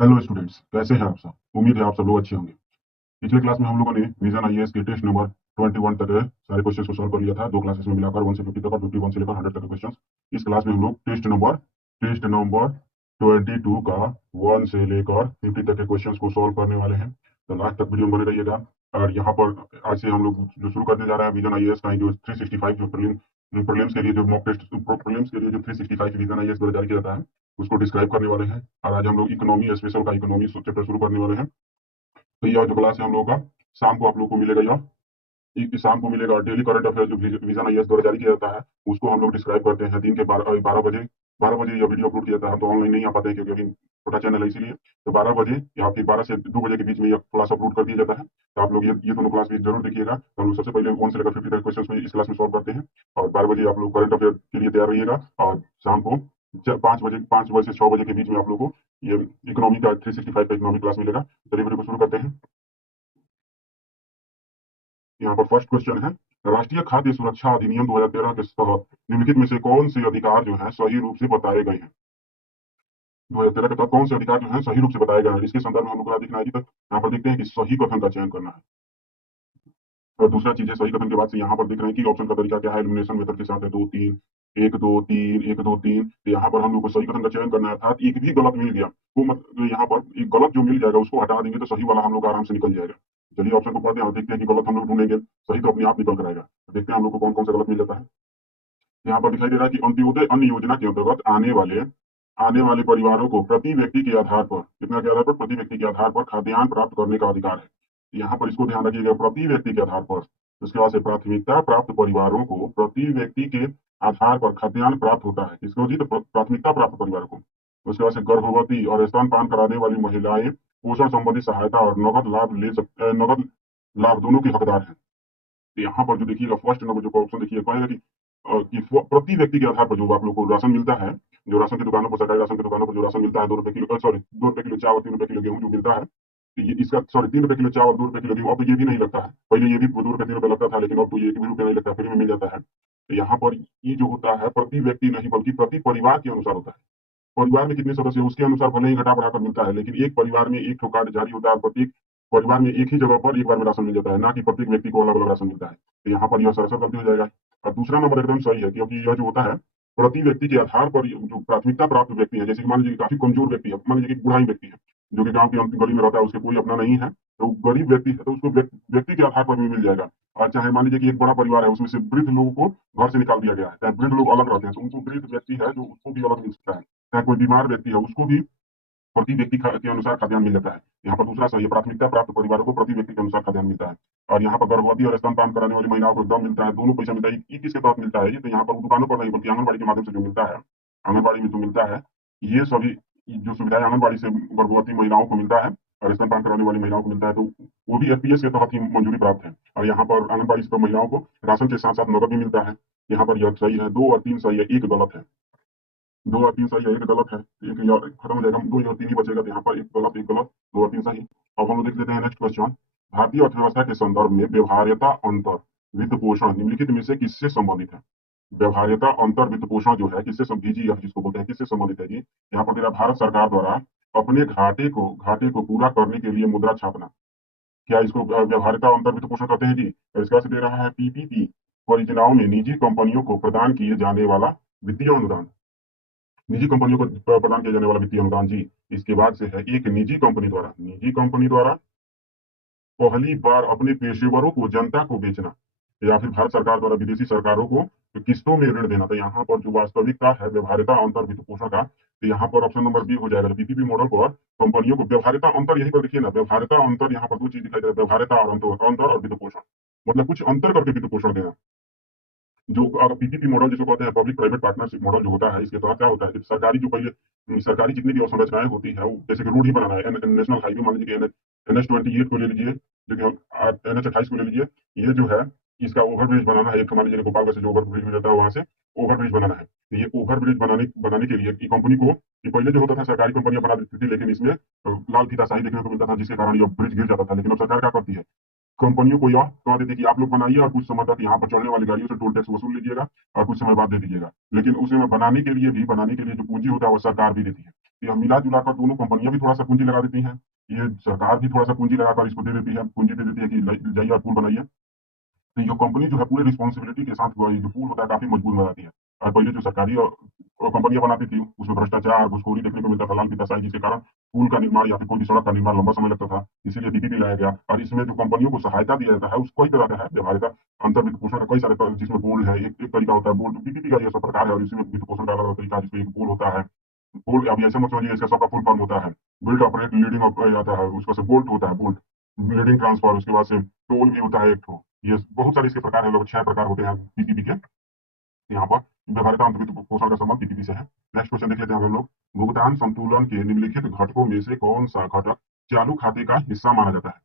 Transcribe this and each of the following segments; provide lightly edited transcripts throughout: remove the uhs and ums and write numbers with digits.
Hello students, कैसे हैं आप सब। उम्मीद है आप सब लोग अच्छे होंगे। पिछले क्लास में हम लोगों ने विजन आईएएस के टेस्ट नंबर 21 तक है सारे क्वेश्चंस को सॉल्व कर लिया था। दो क्लासेस में मिलाकर 1 से 50 तक और 51 से लेकर 100 तक के क्वेश्चंस। इस क्लास में हम लोग टेस्ट नंबर 22 का 1 से लेकर 50 तक के क्वेश्चंस को सॉल्व करने वाले हैं। तो लास्ट तक वीडियो में बने रहिएगा। और यहाँ पर आज से हम लोग जो शुरू करने जा रहे हैं विजन आईएएस का जो 365 जो प्रीलिम्स के लिए जो मॉक टेस्ट प्रीलिम्स के लिए जो 365 विजन आईएएस द्वारा जारी किया जाता है उसको डिस्क्राइब करने वाले हैं। और आज हम लोग इकोनॉमी स्पेशल का इकोनॉमी चैप्टर शुरू करने वाले हैं। तो यह जो क्लास है हम लोगों का शाम को आप लोग को मिलेगा। शाम को मिलेगा। डेली करंट अफेयर जो विजन आईएएस द्वारा जारी किया जाता है उसको हम लोग डिस्क्राइब करते हैं दिन के 12 बजे यह वीडियो अपलोड किया जाता है। हम तो ऑनलाइन नहीं आ पाते हैं क्योंकि अभी छोटा चैनल है, इसीलिए तो 12 बजे या फिर 12 से 2 बजे के बीच में यह क्लास अपलोड कर दिया जाता है। तो आप लोग ये दोनों क्लास भी जरूर देखिएगा। तो हम लोग सबसे पहले 1 से लेकर 50 तक क्वेश्चन में इस क्लास में सॉल्व करते हैं। और 12 बजे आप लोग करंट अफेयर के लिए तैयार रहिएगा। और शाम को 5 बजे से 6 बजे के बीच में आप लोग को ये इकोनॉमी का 365 का इकोनॉमी क्लास मिलेगा। चलिए वीडियो को शुरू करते हैं। यहाँ पर फर्स्ट क्वेश्चन है, राष्ट्रीय खाद्य सुरक्षा अधिनियम 2013 के तहत निम्नलिखित में से कौन से अधिकार जो है सही रूप से बताए गए हैं। 2013 के तहत कौन से अधिकार जो है सही रूप से बताए गए हैं, इसके संदर्भ में हम लोग को दिखना है। तक यहाँ पर देखते हैं कि सही कथन का चयन करना है। और दूसरा चीज है, सही कथन के बाद से यहाँ पर देख रहे हैं कि ऑप्शन का तरीका क्या है। एलिमिनेशन मेथड के साथ है 2 3 1 2 3 1 2 3। तो यहाँ पर हम लोग को सही कथन का चयन करना है, अर्थात एक भी गलत मिल गया वो मत तो यहाँ पर एक गलत जो मिल जाएगा उसको हटा देंगे तो सही वाला हम लोग आराम से निकल जाएगा। चलिए ऑप्शन को पढ़ते हैं और देखते हैं कि गलत हम लोग ढूंढेंगे, सही तो अपने आप निकल कर आएगा। तो देखते हैं हम लोग को कौन कौन सा गलत मिल जाता है। यहाँ पर दिखाई दे रहा है कि अंत्योदय अन्न योजना के अंतर्गत आने वाले परिवारों को प्रति व्यक्ति के आधार पर कितना के आधार पर प्रति व्यक्ति के आधार पर खाद्यान्न प्राप्त करने का अधिकार है। यहाँ पर इसको ध्यान रखिएगा, प्रति व्यक्ति के आधार पर। उसके बाद से प्राथमिकता प्राप्त परिवारों को प्रति व्यक्ति के आधार पर खाद्यान्न प्राप्त होता है। किसको जी, तो प्राथमिकता प्राप्त परिवारों को। उसके बाद से गर्भवती और स्तनपान कराने वाली महिलाएं पोषण संबंधी सहायता और नगद लाभ दोनों के हकदार हैं। तो यहाँ पर जो देखिएगा फर्स्ट नंबर जो ऑप्शन देखिए कहेगा कि प्रति व्यक्ति के आधार पर जो आप लोग को राशन मिलता है, जो राशन की दुकानों पर, सरकारी राशन की दुकानों पर जो राशन मिलता है, 2 रुपए किलो, सॉरी 2 रुपए किलो चावल, 3 रुपए किलो गेहूं जो मिलता है। तो ये इसका सॉरी 3 रुपए किलो चावल, 2 रुपए किलो गेहूं, अब तो ये भी नहीं लगता है। पहले ये भी 2 रुपए 3 रुपए लगता था, लेकिन अब तो ये 1 भी रुपया नहीं लगता, फ्री में मिल जाता है। तो यहाँ पर ये जो होता है प्रति व्यक्ति नहीं बल्कि प्रति परिवार के अनुसार होता है। परिवार में कितने सदस्य हैं उसके अनुसार भले ही घटा बढ़ाकर मिलता है, लेकिन एक परिवार में एक ठो कार्ड जारी होता है। प्रत्येक परिवार में एक ही जगह पर एक बार में राशन मिल जाता है, ना कि प्रत्येक व्यक्ति को अलग अलग राशन मिलता है। तो यहाँ पर यह सरासर गलती हो जाएगा। और दूसरा नंबर एकदम सही है, क्योंकि यह जो होता है प्रति व्यक्ति के आधार पर जो प्राथमिकता प्राप्त व्यक्ति है, जैसे कि मान लीजिए काफी कमजोर व्यक्ति है, मान लीजिए कि बुढ़ाई व्यक्ति है जो कि गांव के गली में रहता है, उसके कोई अपना नहीं है, तो गरीब व्यक्ति है तो उसको व्यक्ति के आधार पर भी मिल जाएगा। और चाहे मान लीजिए कि एक बड़ा परिवार है, उसमें से वृद्ध लोगों को घर से निकाल दिया गया है, चाहे वृद्ध लोग अलग रहते हैं तो उनको वृद्ध व्यक्ति है जो उसको भी अलग मिल सकता है, चाहे कोई बीमार व्यक्ति है उसको भी प्रति व्यक्ति के अनुसार खाद्यान्न मिल जाता है। यहाँ पर दूसरा सही है, प्राथमिकता प्राप्त परिवारों को प्रति व्यक्ति के अनुसार खाद्यान्न मिलता है। और यहाँ पर गर्भवती और स्तनपान कराने वाली महिलाओं को एकदम मिलता है, दोनों पैसा मिलता है। ये किसके तहत मिलता है, ये तो यहाँ पर दुकानों पर नहीं बल्कि आंगनबाड़ी के माध्यम से जो मिलता है, आंगनबाड़ी में तो मिलता है। ये सभी जो सुविधाएं आंगनबाड़ी से गर्भवती महिलाओं को मिलता है और स्तनपान कराने वाली महिलाओं को मिलता है, तो वो भी एफपीएस के तहत ही मंजूरी प्राप्त है। और यहाँ पर आंगनबाड़ी से महिलाओं को राशन के साथ साथ नगद भी मिलता है। यहाँ पर यह सही है, 2 और 3 सही है, एक गलत है। 2 और 3 सही है, एक गलत है, एक खत्म हो जाएगा, 2 और 3 ही बचेगा। तो यहाँ पर एक गलत एक गलत, 2 और 3 सही। अब हम लोग देख लेते हैं नेक्स्ट क्वेश्चन। भारतीय अर्थव्यवस्था के संदर्भ में व्यवहार्यता अंतर वित्त पोषण निम्नलिखित में से किससे संबंधित है। व्यवहार्यता अंतर वित्त पोषण जो है किससे बीजीएफ जिसको बोलते हैं, किससे संबंधित है जी। यहाँ पर मेरा भारत सरकार द्वारा अपने घाटे को पूरा करने के लिए मुद्रा छापना, क्या इसको व्यवहार्यता अंतर वित्त पोषण कहते हैं जी। और इसका से दे रहा है पीपीपी परियोजनाओं में निजी कंपनियों को प्रदान किए जाने वाला वित्तीय अनुदान, निजी कंपनियों को प्रदान किया जाने वाला वित्तीय अनुदान जी। इसके बाद से है एक निजी कंपनी द्वारा पहली बार अपने पेशेवरों को जनता को बेचना, या फिर भारत सरकार द्वारा विदेशी सरकारों को किस्तों में ऋण देना। तो यहाँ पर जो वास्तविकता है व्यवहार्यता अंतर वित्त पोषण का, तो यहाँ पर ऑप्शन नंबर बी हो जाएगा। पीपीपी मॉडल पर कंपनियों को व्यवहार्यता अंतर, यहीं पर देखिए ना, व्यवहार्यता अंतर, यहाँ पर दो चीज दिखाई दे रहा है, व्यवहार्यता और अंतर और वित्त पोषण, मतलब कुछ अंतर करके वित्त पोषण देना। जो अगर पीपीपी मॉडल जिसको कहते हैं पब्लिक प्राइवेट पार्टनरशिप मॉडल जो होता है, इसके तहत क्या होता है कि सरकारी जो पहले सरकारी जितनी भी अवसंरचनाएं होती है, वो जैसे कि रोड ही बनाना है, नेशनल हाईवे मान लीजिए NH 28 को ले लीजिए, जो कि NH 28 को ले लीजिए, ये जो है इसका ओवरब्रिज बनाना है। एक मान लीजिए गोपालगंज से जो ओवरब्रिज हो जाता है वहां से ओवरब्रिज बनाना है। तो ये ओवरब्रिज बनाने के लिए की कंपनी को, ये पहले जो होता था सरकारी कंपनियां बना देती थी, लेकिन इसमें लाल फीताशाही देखने को मिलता था, जिसके कारण ये ब्रिज गिर जाता था। लेकिन अब सरकार क्या करती है, कंपनियों को यह कह देती है कि आप लोग बनाइए और कुछ समय तक यहाँ पर चलने वाली गाड़ियों से टोल टैक्स वसूल लीजिएगा और कुछ समय बाद दे दीजिएगा। लेकिन उसे बनाने के लिए जो पूंजी होता है वो सरकार भी देती है। तो यह मिला-जुला कर दोनों कंपनियाँ भी थोड़ा-सा पूँजी लगा देती हैं। ये सरकार भी थोड़ा-सा पूँजी लगाकर इसको दे देती है, पूँजी दे देती है कि जाइए और पुल बनाइए। तो ये कंपनी जो है पूरे रिस्पॉन्सिबिलिटी के साथ ये जो पुल होता है काफ़ी मजबूत बनाती है। और पहले जो सरकारी कंपनियाँ बनाती थी, उसमें भ्रष्टाचार, घूसखोरी देखने को मिलता था, लाल-पिताशाही जिसके कारण पुल का निर्माण या फिर कोई भी सड़क का निर्माण लंबा समय लगता था। इसीलिए पीपीपी लाया गया और इसमें जो कंपनियों को सहायता दिया जाता है, उसको कई तरह का है व्यवहार्यता, अंतर वित्त पोषण का कई सारे जिसमें बोल्ड है, एक एक तरीका होता है बोल्ड, पीपीपी का ये सब प्रकार है और इसमें वित्त पोषण का अलग-अलग तरीका है जिसमें एक बोल्ड होता है। बोल्ड अब ऐसे मत समझिए इसका सबका फुल फॉर्म होता है। बिल्ड ऑपरेट लीडिंग आता है, उसका से बोल्ट होता है बोल्ट, लीडिंग ट्रांसफर, उसके बाद से टोल भी होता है एक ठो। ये बहुत सारे इसके प्रकार हैं, लगभग 6 प्रकार होते हैं पीपीपी के। यहाँ पर व्यवहार्यता अंतर्वित्त पोषण का संबंध पीपीपी से है। नेक्स्ट क्वेश्चन देख लेते हैं हम लोग। भुगतान संतुलन के निम्नलिखित घटकों में से कौन सा घटक चालू खाते का हिस्सा माना जाता है?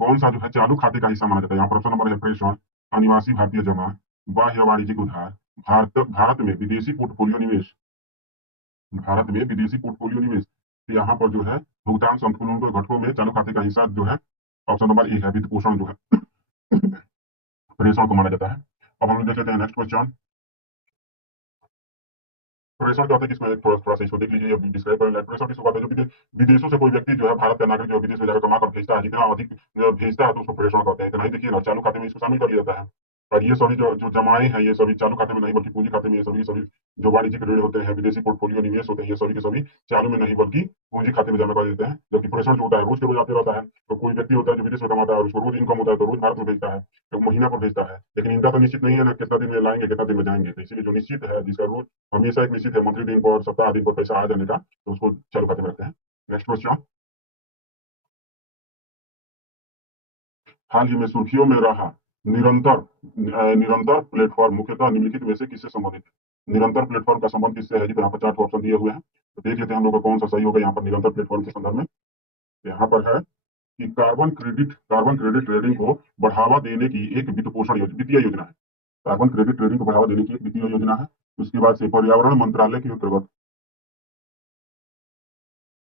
कौन सा जो है चालू खाते का हिस्सा माना जाता है? यहाँ पर ऑप्शन नंबर है प्रेषण, अनिवासी भारतीय जमा, बाह्य वाणिज्यिक उधार, भारत में विदेशी पोर्टफोलियो निवेश, भारत में विदेशी पोर्टफोलियो निवेश। तो यहाँ पर जो है भुगतान संतुलन के घटकों में चालू खाते का हिस्सा जो है ऑप्शन नंबर ए है, वित्त पोषण जो है प्रेषण को माना जाता है। अब हम लोग देख लेते हैं नेक्स्ट क्वेश्चन। प्रेषण क्या होता है किसमें थोड़ा थोड़ा सा इसको देख लीजिए, अभी डिस्क्राइब कर प्रेषण किस बात है जो विदेशों से कोई व्यक्ति जो है भारत का नागरिक जो विदेश में जाकर कमा कर भेजता है, जितना अधिक भेजता है तो उसको प्रेषण कहते हैं। इतना ही देखिए ना, चालू खाते में इसको शामिल कर लिया जाता है। और ये सभी जो जो जमाएं हैं ये सभी चालू खाते में नहीं बल्कि पूंजी खाते में, ये सभी सभी जो वाणिज्यिक ऋण होते हैं, विदेशी पोर्टफोलियो निवेश होते हैं, ये सभी के सभी चालू में नहीं बल्कि पूंजी खाते में जमा कर देते हैं। जबकि प्रेषण जो होता है रोज के रोज आते रहता है। तो कोई व्यक्ति होता है जो विदेश में कमाता है और उसको रोज इनकम होता है तो रोज भारत में भेजता है, तो महीना पर भेजता है। लेकिन इनका तो निश्चित नहीं है ना कितना दिन में लाएंगे कितना दिन में जाएंगे, तो इसीलिए जो निश्चित है जिसका रोज हमेशा एक निश्चित है, मंथली दिन पर सप्ताह दिन पर पैसा आ जाने का, तो उसको चालू खाते में रखते हैं। Next question. हाल ही में सुर्खियों में रहा निरंतर प्लेटफॉर्म मुख्यतः निम्नलिखित में से किससे संबंधित है? निरंतर प्लेटफॉर्म का संबंध किससे है जी? तो यहाँ पर 4 ऑप्शन दिए हुए हैं, तो देख लेते हैं हम लोग का कौन सा सही होगा यहाँ पर निरंतर प्लेटफॉर्म के संदर्भ में। यहाँ पर है कि कार्बन क्रेडिट ट्रेडिंग को बढ़ावा देने की एक वित्तीय योजना है। कार्बन क्रेडिट ट्रेडिंग को बढ़ावा देने की एक वित्तीय योजना है। उसके बाद से पर्यावरण मंत्रालय के अंतर्गत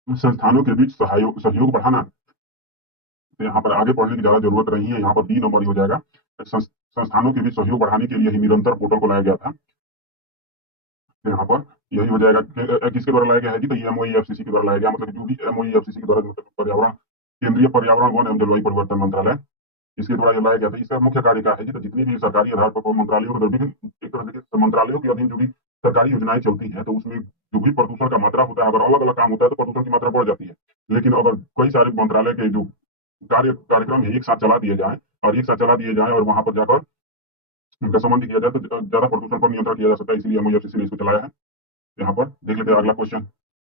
संस्थानों के बीच सहयोग बढ़ाना। तो यहाँ पर आगे पढ़ने की ज्यादा जरूरत नहीं है, यहाँ पर बी नंबर ही हो जाएगा। संस्थानों के बीच सहयोग बढ़ाने के लिए ही निरंतर पोर्टल को लाया गया था। तो यहाँ पर यही हो जाएगा किसके द्वारा लाया गया है जी? तो ये एमओईएफसीसी के द्वारा लाया गया, मतलब जो भी एमओईएफसीसी के द्वारा, मतलब पर्यावरण केंद्रीय पर्यावरण वन एवं जलवायु परिवर्तन मंत्रालय, इसके द्वारा ये लाया गया था। इसका मुख्य कार्य क्या है जी? तो जितनी भी सरकारी आधार पर मंत्रालयों के विभिन्न एक तरह से मंत्रालयों के अधीन जो भी सरकारी योजनाएं चलती है, तो उसमें जो भी प्रदूषण का मात्रा होता है, अगर अलग अलग काम होता है तो प्रदूषण की मात्रा बढ़ जाती है। लेकिन अगर कई सारे मंत्रालय के जो कार्यक्रम है एक साथ चला दिए जाए और वहां पर जाकर उनका संबंध किया जाए तो ज्यादा प्रदूषण पर नियंत्रण किया जा सकता है। इसलिए एमओईएफसीसी ने इसको चलाया है। यहाँ पर देख लेते हैं अगला क्वेश्चन।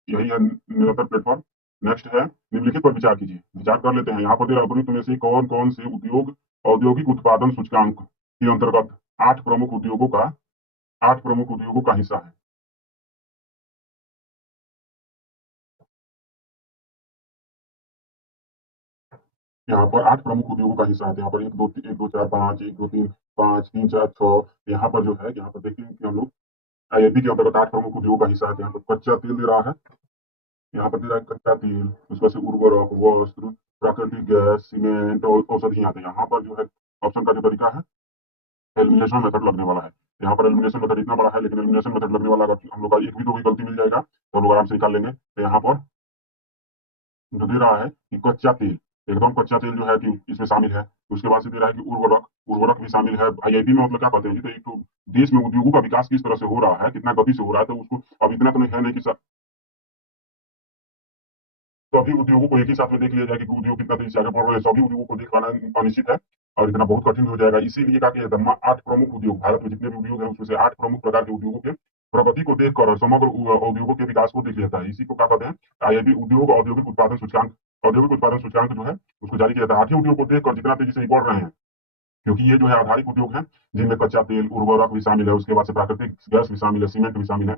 यही है निरंतर प्लेटफॉर्म। नेक्स्ट है निम्नलिखित पर विचार कीजिए, विचार कर लेते हैं। यहाँ पर अवरुद्ध में से कौन कौन से उद्योग औद्योगिक उत्पादन सूचकांक के अंतर्गत 8 प्रमुख उद्योगों का हिस्सा है? यहाँ पर 8 प्रमुख उद्योगों का हिस्सा है। तो यहाँ पर 1 2 4 5, 1 2 3 5 3 4 6। यहाँ पर जो है यहाँ पर देखते हैं कि हम लोग आईआईपी के अंतर्गत 8 प्रमुख उद्योगों का हिस्सा है। यहाँ पर कच्चा तेल दे रहा है, यहाँ पर दे रहा है कच्चा तेल, उसका से उर्वरक, वस्त्र, प्राकृतिक गैस, सीमेंट और औषधियाँ। तो यहाँ पर जो है ऑप्शन का जो तरीका है एलिमिनेशन मेथड लगने वाला है। यहाँ पर एलिमिनेशन मेथड इतना बड़ा है, लेकिन एलिमिनेशन मेथड लगने वाला अगर हम लोग का एक भी दो भी गलती मिल जाएगा तो हम लोग आराम से निकाल लेंगे। तो यहाँ पर जो दे रहा है कि कच्चा तेल, एकदम कच्चा तेल जो है कि इसमें शामिल है। उसके बाद से दे रहा है कि उर्वरक भी शामिल है। आईआईपी में मतलब क्या कहते हैं जी? तो एक तो देश में उद्योगों का विकास किस तरह से हो रहा है, कितना गति से हो रहा है, तो उसको अब इतना तो नहीं है नहीं कि सभी उद्योगों को एक ही साथ में देख लिया जाए कि उद्योग कितना तेजी से आगे बढ़ रहे हैं। सभी उद्योगों को देख पाना अनिश्चित है और इतना बहुत कठिन हो जाएगा। इसीलिए कहा कि 8 प्रमुख उद्योग, भारत में जितने भी उद्योग हैं उसमें से 8 प्रमुख प्रकार के उद्योगों के प्रगति को देखकर और समग्र उद्योगों के विकास को देख लेता है। इसी को क्या कहते हैं? आईआईपी उद्योग औद्योगिक उत्पादन सूचकांक। औद्योगिक उत्पादन सूचकांक जो है उसको जारी किया जाता है 8 ही उद्योग को देखकर जितना तेजी से बढ़ रहे हैं, क्योंकि ये जो है आधारिक उद्योग है जिनमें कच्चा तेल, उर्वरक भी शामिल है, उसके बाद से प्राकृतिक गैस भी शामिल है, सीमेंट भी शामिल है।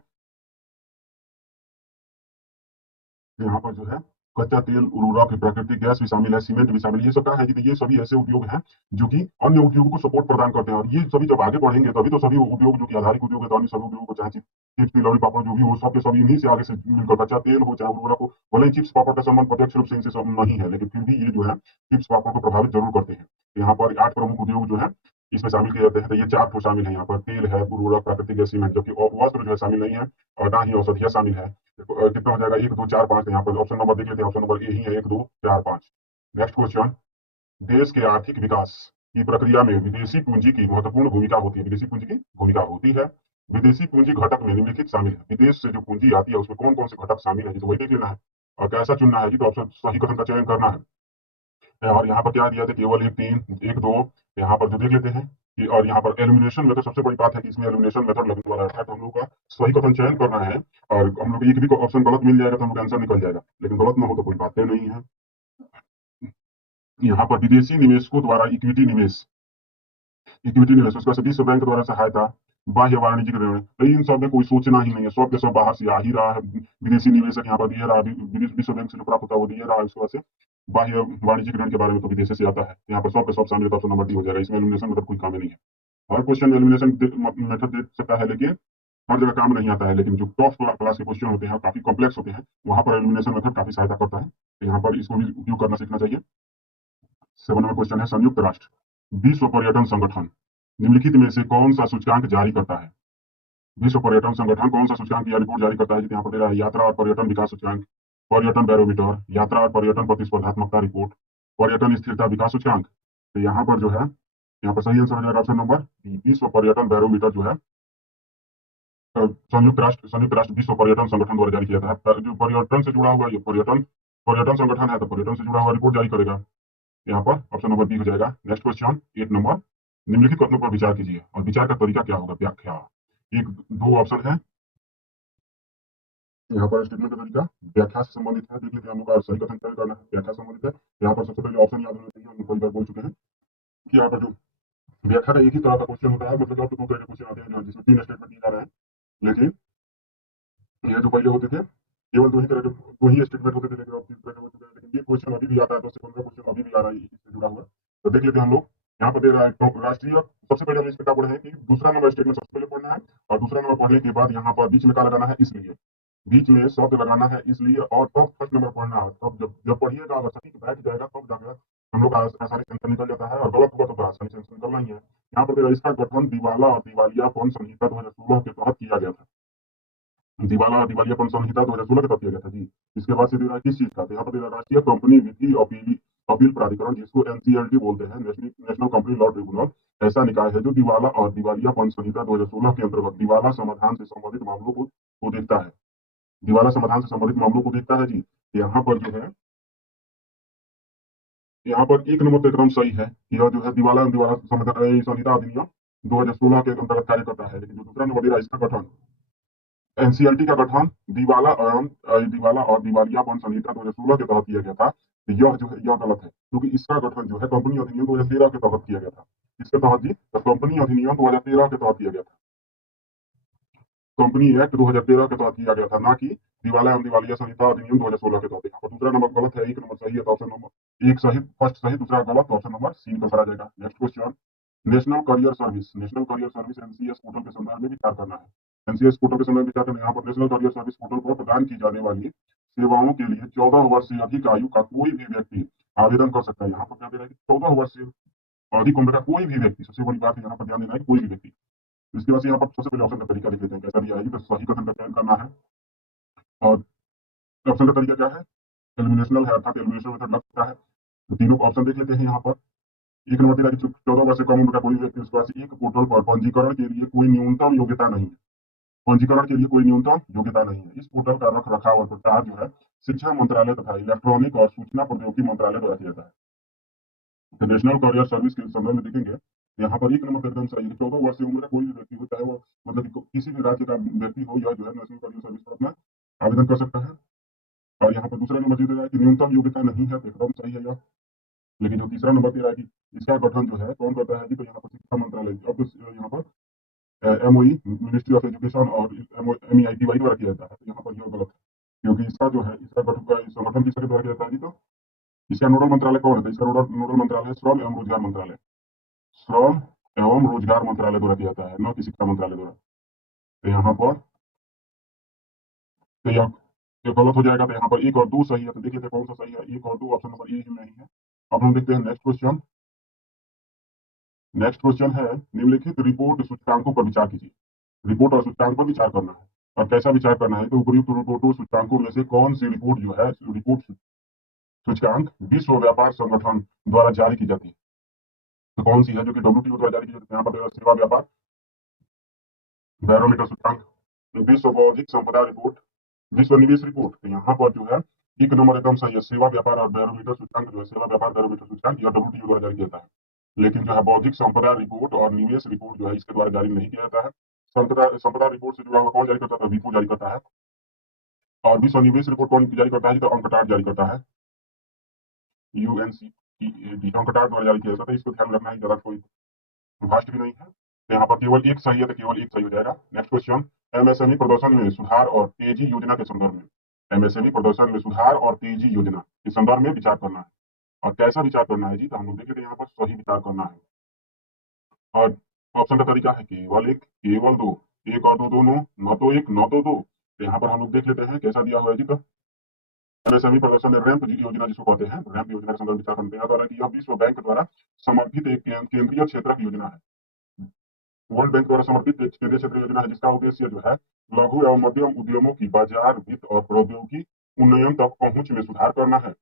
यहाँ पर जो है कच्चा तेल, उर्वरक, प्राकृतिक गैस भी शामिल है, सीमेंट भी शामिल है। ये सब क्या है कि ये सभी ऐसे उद्योग हैं जो कि अन्य उद्योगों को सपोर्ट प्रदान करते हैं और ये सभी जब आगे बढ़ेंगे तभी तो सभी उद्योग जो कि आधारिक उद्योग है, तो अन्य सभी उद्योगों को चाहे चिप्स, तिलौरी, पापड़ जो भी हो, सब के सब इन्हीं से आगे से मिलकर कच्चा तेल हो चाहे उर्वरक हो। भले ही चिप्स पापड़ का संबंध प्रत्यक्ष रूप से इनसे नहीं है, लेकिन फिर भी ये जो है चिप्स पापड़ को प्रभावित जरूर करते हैं। यहाँ पर 8 प्रमुख उद्योग जो है इसमें शामिल किए जाते हैं। तो ये 4 तो शामिल है यहाँ पर, तेल है, उर्वरक, प्राकृतिक गैस, सीमेंट, जबकि वस्त्र जो है शामिल नहीं है और ना ही औषधियाँ शामिल है। कितना हो जाएगा, 1 2 4 5। यहाँ पर ऑप्शन नंबर देख लेते हैं, ऑप्शन नंबर ए ही है, 1 2 4 5। नेक्स्ट क्वेश्चन, देश के आर्थिक विकास की प्रक्रिया में विदेशी पूंजी की महत्वपूर्ण भूमिका होती है। विदेशी पूंजी की भूमिका होती है। विदेशी पूंजी घटक में निम्नलिखित शामिल है। विदेश से जो पूंजी आती है उसमें कौन कौन से घटक शामिल है, जी तो वही देख लेना है और कैसा चुनना है जी, तो ऑप्शन सही कथन का चयन करना है। और यहाँ पर क्या दिया था, केवल 1 3 1 2। यहाँ पर जो देख लेते हैं कि, और यहाँ पर एलिमिनेशन मेथड, सबसे बड़ी बात है कि इसमें एलिमिनेशन मेथड लगने वाला है, तो हम लोग का सही कथन चयन करना है। और हम लोग एक भी ऑप्शन गलत मिल जाएगा तो हम लोग आंसर निकल जाएगा, लेकिन गलत ना हो तो कोई बातें नहीं है। यहाँ पर विदेशी निवेशकों द्वारा इक्विटी निवेश, उसका से विश्व बैंक द्वारा सहायता, बाह्य वाणिज्यिक ऋण, तो इन सब में कोई सोचना ही नहीं है, सब के सब बाहर से आ ही रहा है। विदेशी निवेशक यहाँ पर दिए रहा, विश्व बैंक से जो प्राप्त होता है वो दिए रहा है, उसके बाद से बाह्य वाणिज्यिक ऋण के बारे में तो विदेश से आता है। यहाँ पर सब के सब शामिल है, तो ऑप्शन नंबर डी हो जाएगा। इसमें एलिमिनेशन मतलब कोई काम ही नहीं है। हर क्वेश्चन में एलिमिनेशन मेथड दे सकता है, लेकिन हर जगह काम नहीं आता है। लेकिन जो टॉप क्लास के क्वेश्चन होते हैं, काफी कॉम्प्लेक्स होते हैं, वहां पर एलिमिनेशन मेथड काफी सहायता करता है, तो यहाँ पर इसको भी उपयोग करना सीखना चाहिए। 7 नंबर क्वेश्चन है, संयुक्त राष्ट्र विश्व पर्यटन संगठन निम्नलिखित में से कौन सा सूचकांक जारी करता है। विश्व पर्यटन संगठन कौन सा सूचकांक या रिपोर्ट जारी करता है, यहाँ पर दे रहा है, यात्रा और पर्यटन विकास सूचकांक, पर्यटन बैरोमीटर, यात्रा और पर्यटन प्रतिस्पर्धात्मकता रिपोर्ट, पर्यटन स्थिरता विकास सूचकांक। तो यहाँ पर जो है, यहाँ पर सही आंसर हो जाएगा ऑप्शन नंबर बी, विश्व पर्यटन बैरोमीटर जो है संयुक्त राष्ट्र विश्व पर्यटन संगठन द्वारा जारी किया जाता है। जो पर्यटन से जुड़ा हुआ ये पर्यटन पर्यटन संगठन है, तो पर्यटन से जुड़ा हुआ रिपोर्ट जारी करेगा। यहाँ पर ऑप्शन नंबर बी हो जाएगा। नेक्स्ट क्वेश्चन 8 नंबर, निम्नलिखित कथनों पर विचार कीजिए और विचार का तरीका क्या होगा, व्याख्या। एक दो ऑप्शन है यहाँ पर, स्टेटमेंट का तरीका व्याख्या से संबंधित है, देख लेते हैं हम लोग का सही कथन तय करना है, व्याख्या से संबंधित है। यहाँ पर सबसे पहले ऑप्शन याद होना चाहिए, हम कई बार बोल चुके हैं कि यहाँ पर जो व्याख्या का एक ही तरह का क्वेश्चन होता है, मतलब जब 2 तरह के क्वेश्चन आते हैं जिसमें 3 स्टेटमेंट दिए जा रहे हैं, लेकिन ये जो पहले होते थे केवल 2 ही स्टेटमेंट होते थे, लेकिन अब 3 तरह के हो चुके हैं। लेकिन ये क्वेश्चन अभी भी आता है, 10 से 15 क्वेश्चन अभी भी आ रहा है इससे जुड़ा हुआ। तो देख लेते हैं हम लोग। यहाँ पर दे रहा है तो राष्ट्रीय, सबसे पहले हम इस किताब पढ़े हैं कि दूसरा नंबर स्टेटमेंट सबसे पहले पढ़ना है, और दूसरा नंबर पढ़ने के बाद यहाँ पर बीच में क्या लगाना है, इसलिए बीच में शब्द लगाना है इसलिए, और तब फर्स्ट नंबर पढ़ना है। तब जब जब पढ़िएगा, अगर सटीक बैठ जाएगा तब जाकर हम लोग आसानी से आंसर निकल जाता है, और गलत हुआ तो आसानी से आंसर निकलना ही है। यहाँ पर दे रहा है, इसका गठन दिवाला और दिवालियापन संहिता 2016 के तहत किया गया था। दिवाला और दिवालियापन संहिता 2016 के तहत किया गया था जी। इसके बाद से दे रहा है किस चीज का, तो यहाँ पर दे रहा है राष्ट्रीय कंपनी विधि अपील प्राधिकरण, जिसको एनसीएलटी बोलते हैं, नेशनल कंपनी लॉ ट्रिब्यूनल, ऐसा निकाय है जो दिवाला और दिवालियापन संहिता 2016 के अंतर्गत दिवाला समाधान से संबंधित मामलों को देखता है। दिवाला समाधान से संबंधित मामलों को देखता है जी। यहाँ पर जो है, यहाँ पर 1 नंबर तो एकदम सही है, यह जो है दिवाला दिवाला संहिता अधिनियम 2016 के अंतर्गत कार्य करता है। लेकिन जो दूसरा नंबर दे रहा है, इसका गठन एनसीएलटी का गठन दिवाला और दिवालियापन संहिता 2016 के तहत किया गया था, तो यह जो है यह गलत है, क्योंकि इसका गठन जो है कंपनी अधिनियम 2013 के तहत किया गया था। इसके तहत जी, तो कंपनी अधिनियम 2013 के तहत किया गया था, कंपनी एक्ट 2013 के तहत किया गया था, ना कि दिवाला एवं दिवालिया संहिता अधिनियम 2016 के तहत। यहाँ पर दूसरा नंबर गलत है, 1 नंबर सही है, तो ऑप्शन नंबर 1 सही, फर्स्ट सही, दूसरा गलत, तो ऑप्शन नंबर सी पर आ जाएगा। Next question, national career service NCS portal के संदर्भ में विचार करना है। एनसीएस पोर्टल के संदर्भ में विचार करना है। यहाँ पर नेशनल करियर सर्विस पोर्टल पर प्रदान की जाने वाली सेवाओं के लिए 14 वर्ष से अधिक आयु का कोई भी व्यक्ति आवेदन कर सकता है। यहाँ पर क्या दे रहा है कि 14 वर्ष से अधिक उम्र का कोई भी व्यक्ति, सबसे बड़ी बात है यहाँ पर ध्यान देना है, कोई भी व्यक्ति। इसके बाद से यहाँ पर सबसे पहले ऑप्शन का तरीका देख लेते हैं कैसा दिया है, तो सही कथन का चयन करना है। और ऑप्शन का तरीका क्या है, एलिमिनेशनल है, अर्थात एलिमिनेशन मेथड लग सकता है। तो तीनों ऑप्शन देख लेते हैं। यहाँ पर 1 नंबर दे रहा है कि 14 वर्ष से कम उम्र का कोई व्यक्ति, उसके बाद से एक पोर्टल पर पंजीकरण के लिए कोई न्यूनतम योग्यता नहीं है, पंजीकरण के लिए कोई न्यूनतम योग्यता नहीं है। इस पोर्टल का रख रखाव और प्रचार जो है शिक्षा मंत्रालय तथा इलेक्ट्रॉनिक और सूचना प्रौद्योगिकी मंत्रालय द्वारा किया जाता है। तो नेशनल करियर सर्विस के संदर्भ में देखेंगे, यहाँ पर 1 नंबर एकदम सही है, 14 वर्ष से उम्र का कोई भी व्यक्ति हो, चाहे वो मतलब कि किसी भी राज्य का व्यक्ति हो, या जो है नेशनल करियर सर्विस पर अपना आवेदन कर सकता है। और यहाँ पर दूसरा नंबर दे रहा है कि न्यूनतम योग्यता नहीं है, तो एकदम सही है यह। लेकिन जो तीसरा नंबर दे रहा है कि इसका गठन जो है कौन करता है जी, तो यहाँ पर शिक्षा मंत्रालय, अब तो यहाँ पर एमओई मिनिस्ट्री ऑफ एजुकेशन और एमईआईटीवाई द्वारा किया जाता है। तो यहाँ पर यह गलत है, क्योंकि इसका जो है इसका गठन का संगठन किसके द्वारा किया जाता है जी, तो इसका नोडल मंत्रालय कौन है, तो इसका नोडल मंत्रालय है श्रम एवं रोजगार मंत्रालय, श्रम एवं रोजगार मंत्रालय द्वारा किया जाता है, न कि शिक्षा मंत्रालय द्वारा। तो यहाँ पर तो यह गलत हो जाएगा। तो यहाँ पर 1 और 2 सही है, तो देख लेते हैं कौन सा सही है, 1 और 2 ऑप्शन नंबर ए ही नहीं है। अब हम देखते हैं नेक्स्ट क्वेश्चन, नेक्स्ट क्वेश्चन है, निम्नलिखित रिपोर्ट सूचकांकों पर विचार कीजिए। रिपोर्ट और सूचकांक पर विचार करना है, और कैसा विचार करना है, तो उपयुक्त रिपोर्टों सूचकांकों में से कौन सी रिपोर्ट जो है, रिपोर्ट सूचकांक विश्व व्यापार संगठन द्वारा जारी की जाती है। तो कौन सी है जो कि WTO द्वारा जारी की जाती है। यहाँ पर सेवा व्यापार बैरोमीटर सूचकांक, विश्व बौद्धिक संपदा रिपोर्ट, विश्व निवेश रिपोर्ट। तो यहाँ पर जो है एक नंबर एकदम सही है, सेवा व्यापार और बैरोमीटर सूचकांक जो है, सेवा व्यापार बैरोमीटर सूचकांक, यह WTO द्वारा जारी किया जाता है। लेकिन जो है बौद्धिक संपदा रिपोर्ट और निवेश रिपोर्ट जो है इसके द्वारा जारी नहीं किया जाता है। संपदा रिपोर्ट से जुड़ा हुआ कौन जारी करता है, विपो जारी करता है। और विश्व निवेश रिपोर्ट कौन जारी करता है, तो अंकटाड जारी करता है, UNCTAD अंकटाड द्वारा जारी किया जाता है। इसको ध्यान रखना है, ज्यादा कोई भास्ट भी नहीं है। तो यहाँ पर केवल एक सही है, तो केवल एक सही हो जाएगा। नेक्स्ट क्वेश्चन, एमएसएमई प्रदर्शन में सुधार और तेजी योजना के संदर्भ में, एमएसएमई प्रदर्शन में सुधार और तेजी योजना के संदर्भ में विचार करना है। और कैसा विचार करना है जी, तो हम लोग देख लेते हैं यहाँ पर सही विचार करना है। और ऑप्शन का तरीका है केवल एक, केवल दो, एक और दो दोनों, न तो एक न तो दो। तो यहाँ पर हम लोग देख लेते हैं कैसा दिया हुआ है जी। तो एमएसएमई प्रदर्शन में रैंप योजना जिसको कहते हैं, रैंप योजना के संदर्भ में विचार करते हैं। तो यह विश्व बैंक द्वारा समर्थित एक केंद्रीय क्षेत्रक योजना है, वर्ल्ड बैंक द्वारा समर्पित एक केंद्रीय क्षेत्र योजना है, जिसका उद्देश्य जो है लघु एवं मध्यम उद्यमों की बाजार वित्त और प्रौद्योगिकी उन्नयन तक पहुंच में सुधार करना है।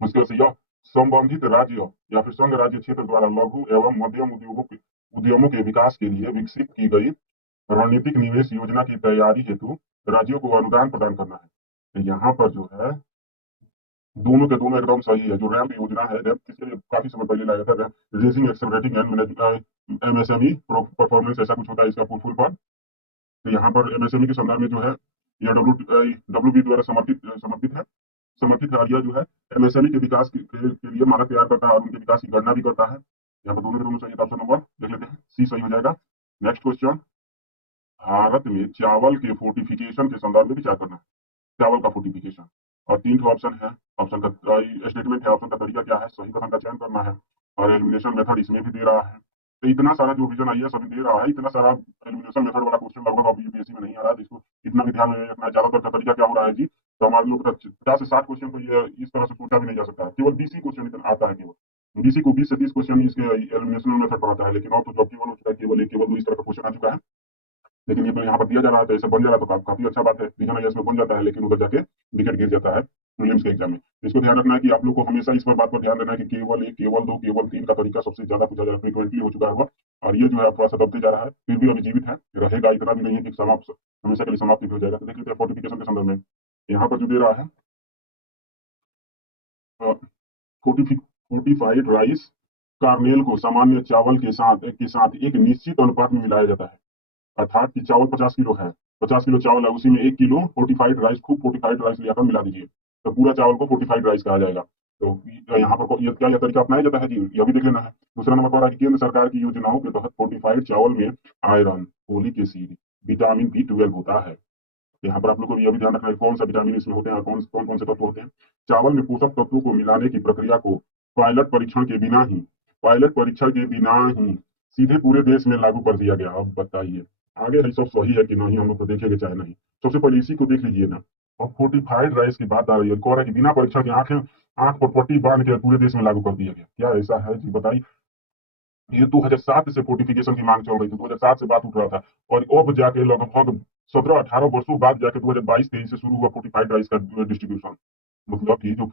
उसके से यह संबंधित राज्य या फिर संघ राज्य क्षेत्र द्वारा लघु एवं मध्यम उद्यमों के विकास के लिए विकसित की गई रणनीतिक निवेश योजना की तैयारी हेतु राज्यों को अनुदान प्रदान करना है। तो यहाँ पर जो है दोनों के दोनों एकदम सही है। जो रैंप योजना है, रैंप किसके लिए काफी समय पहले लाया था, raising accelerating and MSME performance ऐसा कुछ होता है इसका फुल फॉर्म। तो यहाँ पर एमएसएमई के संदर्भ में जो है यह WB द्वारा समर्थित है। समर्थित है, और यह जो है एमएसएमई के विकास के लिए मानक तैयार करता है और उनके विकास की गणना भी करता है। यहाँ पर दोनों के दोनों सही है। ऑप्शन नंबर देख लेते हैं, सी सही हो जाएगा। नेक्स्ट क्वेश्चन, भारत में चावल के फोर्टिफिकेशन के संदर्भ में विचार करना है, चावल का फोर्टिफिकेशन। और तीन ऑप्शन है, ऑप्शन का स्टेटमेंट है, ऑप्शन का तरीका क्या है, सही कथन का चयन करना है, और एलिमिनेशन मेथड इसमें भी दे रहा है। तो इतना सारा जो विजन आई है सभी दे रहा है, इतना सारा एलिमिनेशन मेथड वाला क्वेश्चन लगभग अब यूपीएससी में नहीं आ रहा है, तो इसको इतना भी ध्यान में रखना है। ज्यादातर का तरीका क्या हो रहा है जी, तो हमारे लोग 50 से 60 क्वेश्चन को ये इस तरह से पूछा भी नहीं जा सकता है, केवल 20 ही क्वेश्चन आता है। केवल 20 को 20 से 30 क्वेश्चन इसके एलिमिनेशन मेथड पर आता है, लेकिन और तो जब केवल हो चुका है, केवल एक केवल दो इस तरह का क्वेश्चन आ चुका है। लेकिन ये तो यहाँ पर दिया जा रहा है, तो ऐसे बन जा रहा है, तो काफी अच्छा बात है। रीजन आई में बन जाता है, लेकिन उधर जाके विकेट गिर जाता है प्रीलिम्स के एग्जाम में। तो इसको ध्यान रखना है कि आप लोग को हमेशा इस पर बात पर ध्यान देना है कि केवल एक, केवल दो, केवल तीन का तरीका सबसे ज्यादा पूछा जा रहा है, फ्रीक्वेंटली हो चुका है वो। और ये जो है थोड़ा सा दबते जा रहा है, फिर भी अभी जीवित है, रहेगा, इतना भी नहीं है कि समाप्त हमेशा के लिए समाप्त हो जाएगा। तो देख लीजिए फोर्टिफिकेशन के संदर्भ में यहाँ पर जो दे रहा है, फोर्टिफाइड राइस कार्नेल को सामान्य चावल के साथ एक निश्चित अनुपात में मिलाया जाता है। अर्थात कि चावल 50 किलो है, 50 किलो चावल है, उसी में 1 किलो फोर्टिफाइड राइस, खूब फोर्टिफाइड राइस लिया कर मिला दीजिए, तो पूरा चावल को फोर्टिफाइड राइस कहा जाएगा। तो यहाँ पर ये क्या यह तरीका अपनाया जाता है जी, यह भी देख लेना है। दूसरा नंबर पर केंद्र सरकार की योजनाओं के तहत फोर्टिफाइड चावल में iron, folic acid, vitamin B12 होता है। यहाँ पर आप लोग को यह भी ध्यान रखना है कौन सा विटामिन इसमें होते हैं, कौन कौन से तत्व होते हैं। चावल में पोषक तत्वों को मिलाने की प्रक्रिया को पायलट परीक्षण के बिना ही सीधे पूरे देश में लागू कर दिया गया। अब बताइए आगे है सब सही है कि नहीं, हम लोग तो देखेंगे चाहे नहीं। सबसे पहले इसी को देख लीजिए ना। और फोर्टिफाइड राइस की बात आ रही है, कह रहा है कि बिना परीक्षण के आंख पर पट्टी बांध के पूरे देश में लागू कर दिया गया। क्या ऐसा है जी, बताइए। ये 2007 से फोर्टिफिकेशन की मांग चल रही थी, 2007 से बात उठ रहा था, और अब जाके लगभग 17-18 वर्षों बाद जाके 2022-23 से शुरू हुआ फोर्टिफाइड राइस का डिस्ट्रीब्यूशन। मतलब कि जो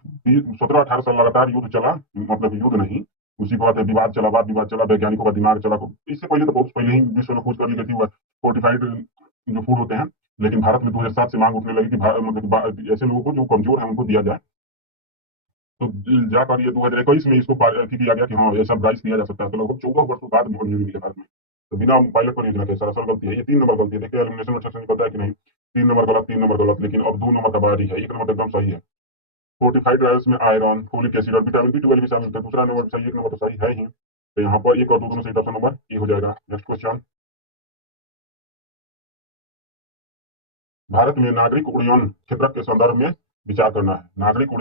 17-18 साल लगातार युद्ध चला, मतलब युद्ध नहीं, उसी के बाद विवाद चला, वाद विवाद चला, वैज्ञानिकों का दिमाग चला। इससे पहले तो बहुत पहले ही विश्व में खोज कर ली गई थी फोर्टिफाइड जो फूड होते हैं, लेकिन भारत में 2007 से मांग उठने लगी कि मतलब ऐसे लोगों को जो कमजोर है उनको दिया जाए। तो जाकर ये 2021 में इसको किया गया कि हाँ ऐसा राइस दिया जा सकता है। तो लगभग 14 वर्षों बाद मंजूरी मिली है भारत में। तो बिना पायलट परियोजना के सरासर गलती है। ये 3 नंबर गलती है, देखिए एलिमिनेशन में सेक्शन निकलता है कि नहीं। 3 नंबर गलत, 3 नंबर गलत, लेकिन अब 2 नंबर का बारी है, 1 नंबर एकदम सही है। फोर्टिफाइड राइस में आयरन, फोलिक एसिड और विटामिन B12 भी शामिल होता है। दूसरा नंबर सही, 1 नंबर तो सही है ही। तो यहाँ पर 1 और 2 दोनों सही, ऑप्शन नंबर ए हो जाएगा। नेक्स्ट क्वेश्चन, भारत में नागरिक उड्डयन क्षेत्रक के संदर्भ में विचार करना है। नागरिक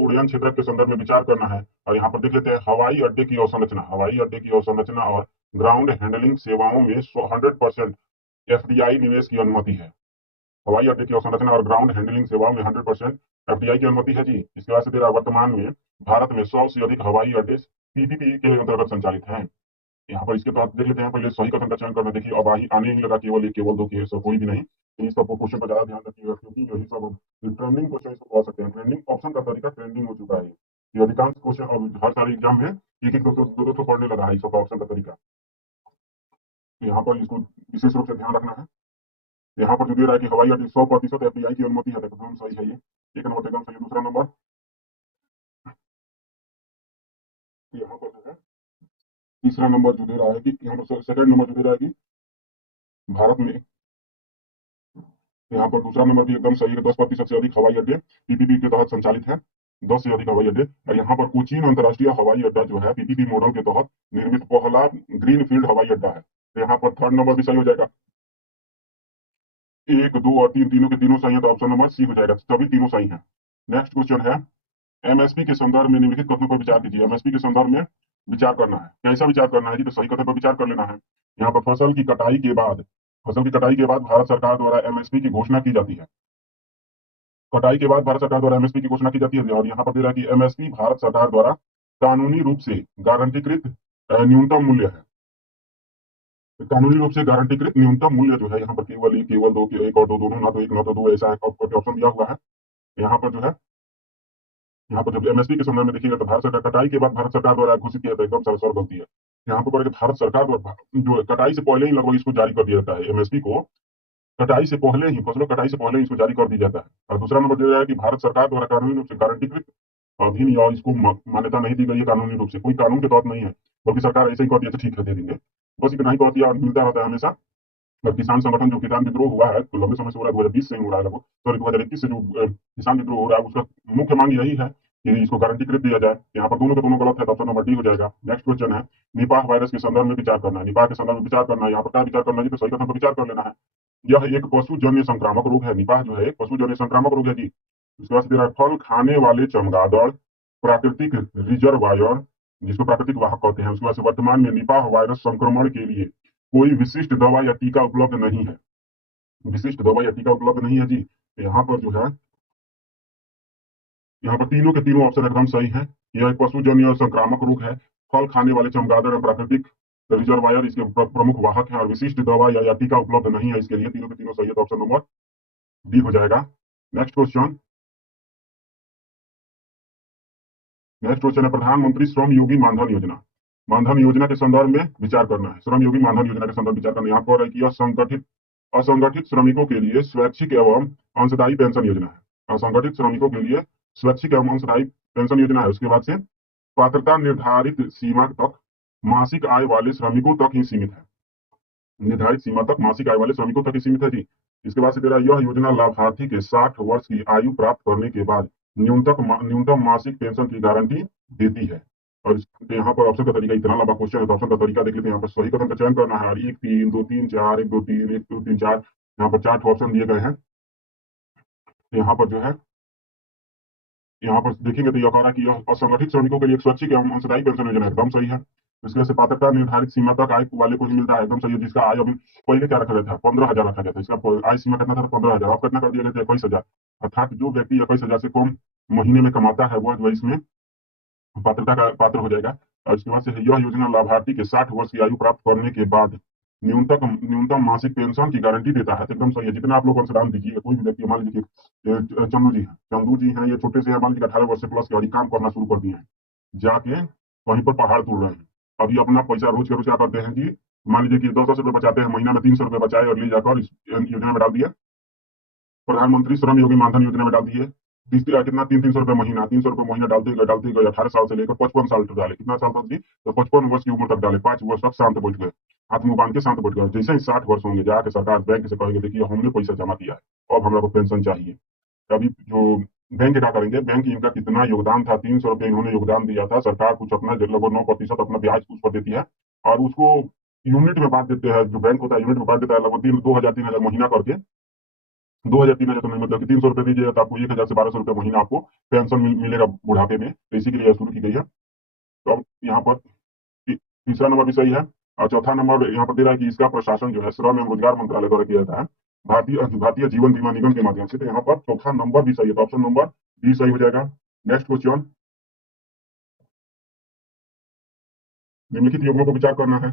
उड्डयन क्षेत्र के संदर्भ में विचार करना है। और यहाँ पर देख लेते हैं हवाई अड्डे की अवसंरचना और ग्राउंड हैंडलिंग सेवाओं में 100% FDI निवेश की अनुमति है। हवाई अड्डे की अवसंरचना और ग्राउंड हैंडलिंग सेवाओं में 100% FDI की अनुमति है जी। इसके बाद से तेरा वर्तमान में भारत में 100 से अधिक हवाई अड्डे पीपीपी के अंतर्गत संचालित है। यहाँ पर इसके तहत देख लेते हैं, पहले सही कथन का चयन करना। देखिए अब आने ही लगा केवल एक, केवल दो केस, कोई भी नहीं। इन सब क्वेश्चन पर ज्यादा ध्यान रखिएगा, क्योंकि यही सब ट्रेंडिंग क्वेश्चन इसको कह सकते हैं। ट्रेंडिंग ऑप्शन का तरीका ट्रेंडिंग हो चुका है। ये अधिकांश क्वेश्चन अब हर सारे एग्जाम में एक एक दो दो पढ़ने लगा है इस सब ऑप्शन का तरीका। तो यहाँ पर इसको विशेष रूप से ध्यान रखना है। यहाँ पर जो दे रहा है कि हवाई अड्डे 100% एफडीआई की अनुमति है, तो एकदम सही है ये। एक नंबर एकदम सही है। दूसरा नंबर यहाँ पर जो है, तीसरा नंबर जो दे रहा है कि यहाँ पर सेकंड नंबर जो दे रहा है कि भारत में, यहाँ पर दूसरा नंबर भी एकदम सही है। 10% से अधिक हवाई अड्डे पीपीपी के तहत संचालित है। 10 से अधिक हवाई अड्डे। और यहाँ पर कोचीन अंतर्राष्ट्रीय हवाई अड्डा जो है पीपीपी मॉडल के तहत निर्मित पहला ग्रीन फील्ड हवाई अड्डा है। तो यहाँ पर थर्ड नंबर भी सही हो जाएगा। एक, दो और तीन, तीनों के तीनों सही है, तो ऑप्शन नंबर सी हो जाएगा। सभी तीनों सही है। नेक्स्ट क्वेश्चन है, एमएसपी के संदर्भ में निम्नलिखित कथनों पर विचार कीजिए। एमएसपी के संदर्भ में विचार करना है। कैसा विचार करना है जी? तो सही कथन पर विचार कर लेना है। यहाँ पर फसल की कटाई के बाद, फसल की कटाई के बाद भारत सरकार द्वारा एमएसपी की घोषणा की जाती है। कटाई के बाद भारत सरकार द्वारा एमएसपी की घोषणा की जाती है। और यहाँ पर दे रहा है कि एमएसपी भारत सरकार द्वारा कानूनी रूप से गारंटीकृत न्यूनतम मूल्य है। तो कानूनी रूप से गारंटीकृत न्यूनतम मूल्य जो है, यहाँ पर केवल एक, केवल दो, एक और दो, दोनों, ना तो एक ना तो दो, ऐसा ऑप्शन दिया हुआ है। यहाँ पर जो है, यहाँ पर जब एमएसपी के संदर्भ में देखिएगा तो भारत सरकार कटाई के बाद भारत सरकार द्वारा घोषित किया, तो एकदम सरसर गलती है। यहाँ पर भारत सरकार द्वारा जो कटाई से पहले ही लगभग इसको जारी कर दिया जाता है। एमएसपी को कटाई से पहले ही, फसलों कटाई से पहले ही इसको जारी कर दिया जाता है। और दूसरा नंबर दे रहा है कि भारत सरकार द्वारा कानूनी रूप से गारंटीकृत अधीन या इसको मान्यता नहीं दी गई है। कानूनी रूप से कोई कानून के तहत नहीं है, बल्कि सरकार ऐसे ही कहती है ठीक है दे देंगे, बस इतना ही कहती है। और मिलता रहता है हमेशा। और किसान संगठन जो किसान विद्रोह हुआ है तो लंबे समय से हो रहा है, 2020 से ही हो रहा है लगभग, सॉरी 2021 से जो किसान विद्रोह हो रहा है, उसका मुख्य मांग यही है कि इसको गारंटीकृत दिया जाए। यहाँ पर दोनों के दोनों गलत है, तो ऑप्शन नंबर डी हो जाएगा। नेक्स्ट क्वेश्चन है, निपाह वायरस के संदर्भ में विचार करना है। निपाह के संदर्भ में विचार करना है। यहाँ पर क्या विचार करना है जी? तो सही कथन पर विचार कर लेना है। यह एक पशुजन्य संक्रामक रोग है। निपाह जो है एक पशुजन्य संक्रामक रोग है जी। उसके बाद तेरा फल खाने वाले चमगादड़ प्राकृतिक रिजर्वायर, जिसको प्राकृतिक वाहक कहते हैं। उसके बाद से वर्तमान में निपाह वायरस संक्रमण के लिए कोई विशिष्ट दवा या टीका उपलब्ध नहीं है। विशिष्ट दवा या टीका उपलब्ध नहीं है जी। यहाँ पर जो है, यहाँ पर तीनों के तीनों ऑप्शन एकदम सही है। यह एक पशुजन्य संक्रामक रोग है। फल खाने वाले चमगादड़ प्राकृतिक रिजर्वायर इसके प्रमुख वाहक है, और विशिष्ट दवा या टीका उपलब्ध नहीं है इसके लिए। तीनों के तीनों सही है, तो ऑप्शन नंबर डी हो जाएगा। नेक्स्ट क्वेश्चन, नेक्स्ट क्वेश्चन है, प्रधानमंत्री श्रम योगी मानधन योजना। मानधन योजना के संदर्भ में विचार करना है। श्रम योगी मानधन योजना के संदर्भ विचार करना है। यहाँ पर है कि असंगठित असंगठित श्रमिकों के लिए स्वैच्छिक एवं अंशदायी पेंशन योजना है। असंगठित श्रमिकों के लिए स्वैच्छिक एवं अंशदायी पेंशन योजना है। उसके बाद से पात्रता निर्धारित सीमा तक मासिक आय वाले श्रमिकों तक ही सीमित है। निर्धारित सीमा तक मासिक आय वाले श्रमिकों तक ही सीमित है जी। इसके बाद से तेरा यह योजना लाभार्थी के 60 वर्ष की आयु प्राप्त करने के बाद न्यूनतम मासिक पेंशन की गारंटी देती है। और यहाँ पर ऑप्शन का तरीका, इतना लंबा क्वेश्चन है तो ऑप्शन का तरीका देख लेते हैं। यहाँ पर सही कथन का चयन करना है। और 1, 3, 2, 3, 4, 1, 2, 3, 1, 2, 3, 4, यहाँ पर 4 ऑप्शन दिए गए हैं। यहाँ पर जो है, यहाँ पर देखेंगे तो यह कह रहा है कि यह असंगठित श्रमिकों के लिए एक स्वैच्छिक एवं अंशदायी पेंशन योजना एकदम सही है। इसके वजह से पात्रता निर्धारित सीमा तक आय वाले को ही मिलता है, एकदम सही है। जिसका आय अभी पहले क्या रखा गया था, 15,000 रखा गया था। इसका आय सीमा कितना था? 15,000। अब कितना कर दिया गया था? 21,000। अर्थात जो व्यक्ति 21,000 से कम महीने में कमाता है वह इसमें पात्रता का पात्र हो जाएगा। और इसके बाद से यह योजना लाभार्थी के 60 वर्ष की आयु प्राप्त करने के बाद न्यूनतम मासिक पेंशन की गारंटी देता है। तो एकदम सही है। जितना आप लोग अंशदान दीजिए, कोई भी व्यक्ति, मान लीजिए चंदू जी हैं, ये छोटे से मान लीजिए 18 वर्ष से प्लस के, और काम करना शुरू कर दिए हैं, जाके वहीं पर पहाड़ तोड़ रहे हैं। अभी अपना पैसा रोज के रोज क्या करते हैं जी? मान लीजिए कि 10-10 रुपए बचाते हैं, महीना में 300 रुपए बचाए और ले जाकर इस योजना में डाल दिया, प्रधानमंत्री श्रम योगी मानधन योजना में डाल दिए। कितना? 300 रुपए महीना, 300 रुपए महीना डालते गए 18 साल से लेकर 55 साल तक डाले। कितना साल तक जी? तो 55 वर्ष की उम्र तक डाले। 5 वर्ष तक शांत बैठ गए, हाथ मुंह बांध के शांत बैठ गए। जैसे ही 60 वर्ष होंगे, जाके सरकार बैंक से कहेंगे देखिए हमने पैसा जमा किया है, अब हमारा पेंशन चाहिए। अभी जो बैंक क्या करेंगे, बैंक इनका कितना योगदान था, 300 रुपए इन्होंने योगदान दिया था, सरकार कुछ अपना लगभग 9% अपना ब्याज उस पर देती है, और उसको यूनिट में बांट देते हैं। जो बैंक होता है यूनिट में बांट देता है, लगभग 2,000-3,000 महीना करके। 2,000-3,000 तो नहीं, मतलब कि 300 रुपए दीजिएगा तो आपको 1,000 से 1,200 रुपए महीना आपको पेंशन मिलेगा बुढ़ापे में। तो इसी के लिए शुरू की गई है। तो अब यहाँ पर तीसरा नंबर भी सही है। और चौथा नंबर यहाँ पर दे रहा है कि इसका प्रशासन जो है श्रम एवं रोजगार मंत्रालय द्वारा किया जाता है, भारतीय जीवन बीमा निगम के माध्यम से। तो यहाँ पर चौथा नंबर भी सही है, तो ऑप्शन नंबर डी सही हो जाएगा। नेक्स्ट क्वेश्चन, निम्नलिखित योजनाओं पर विचार करना है।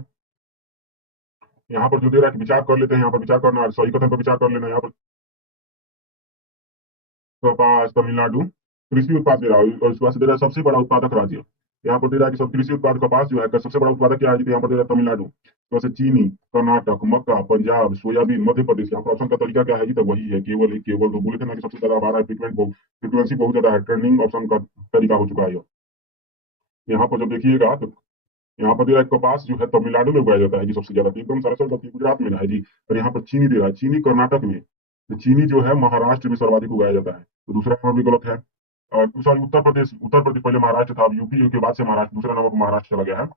यहाँ पर जो दे रहा है कि विचार कर लेते हैं, यहाँ पर विचार करना है, सही कथन पर विचार कर लेना है। यहाँ पर कपास तमिलनाडु कृषि उत्पाद दे रहा है और उसके बाद से दे रहा है सबसे बड़ा उत्पादक राज्य। यहाँ पर दे रहा है कि सब कृषि उत्पाद कपास जो है सबसे बड़ा उत्पादक क्या है, तो यहाँ पर दे रहा है तमिलनाडु, तो से चीनी, कर्नाटक, मक्का, पंजाब, सोयाबीन, मध्य प्रदेश। यहाँ पर ऑप्शन का तरीका क्या है जी, तो वही है, केवल तो बोले थे ना कि सबसे ज्यादा आ रहा है, फ्रीक्वेंसी बहुत ज्यादा है, ट्रेंडिंग ऑप्शन का तरीका हो चुका है ये। यहाँ पर जब देखिएगा तो यहाँ पर दे रहा है कपास जो है तमिलनाडु में उगाया जाता है जी सबसे ज्यादा, तो एकदम सरासर बात गुजरात में ना है जी। और यहाँ पर चीनी दे रहा है, चीनी कर्नाटक में, तो चीनी जो है महाराष्ट्र में सर्वाधिक उगाया जाता है, तो दूसरा नंबर भी गलत है। और सॉरी, उत्तर प्रदेश पहले महाराष्ट्र था, अब यूपी के बाद से महाराष्ट्र, दूसरा नंबर पर महाराष्ट्र चला गया है।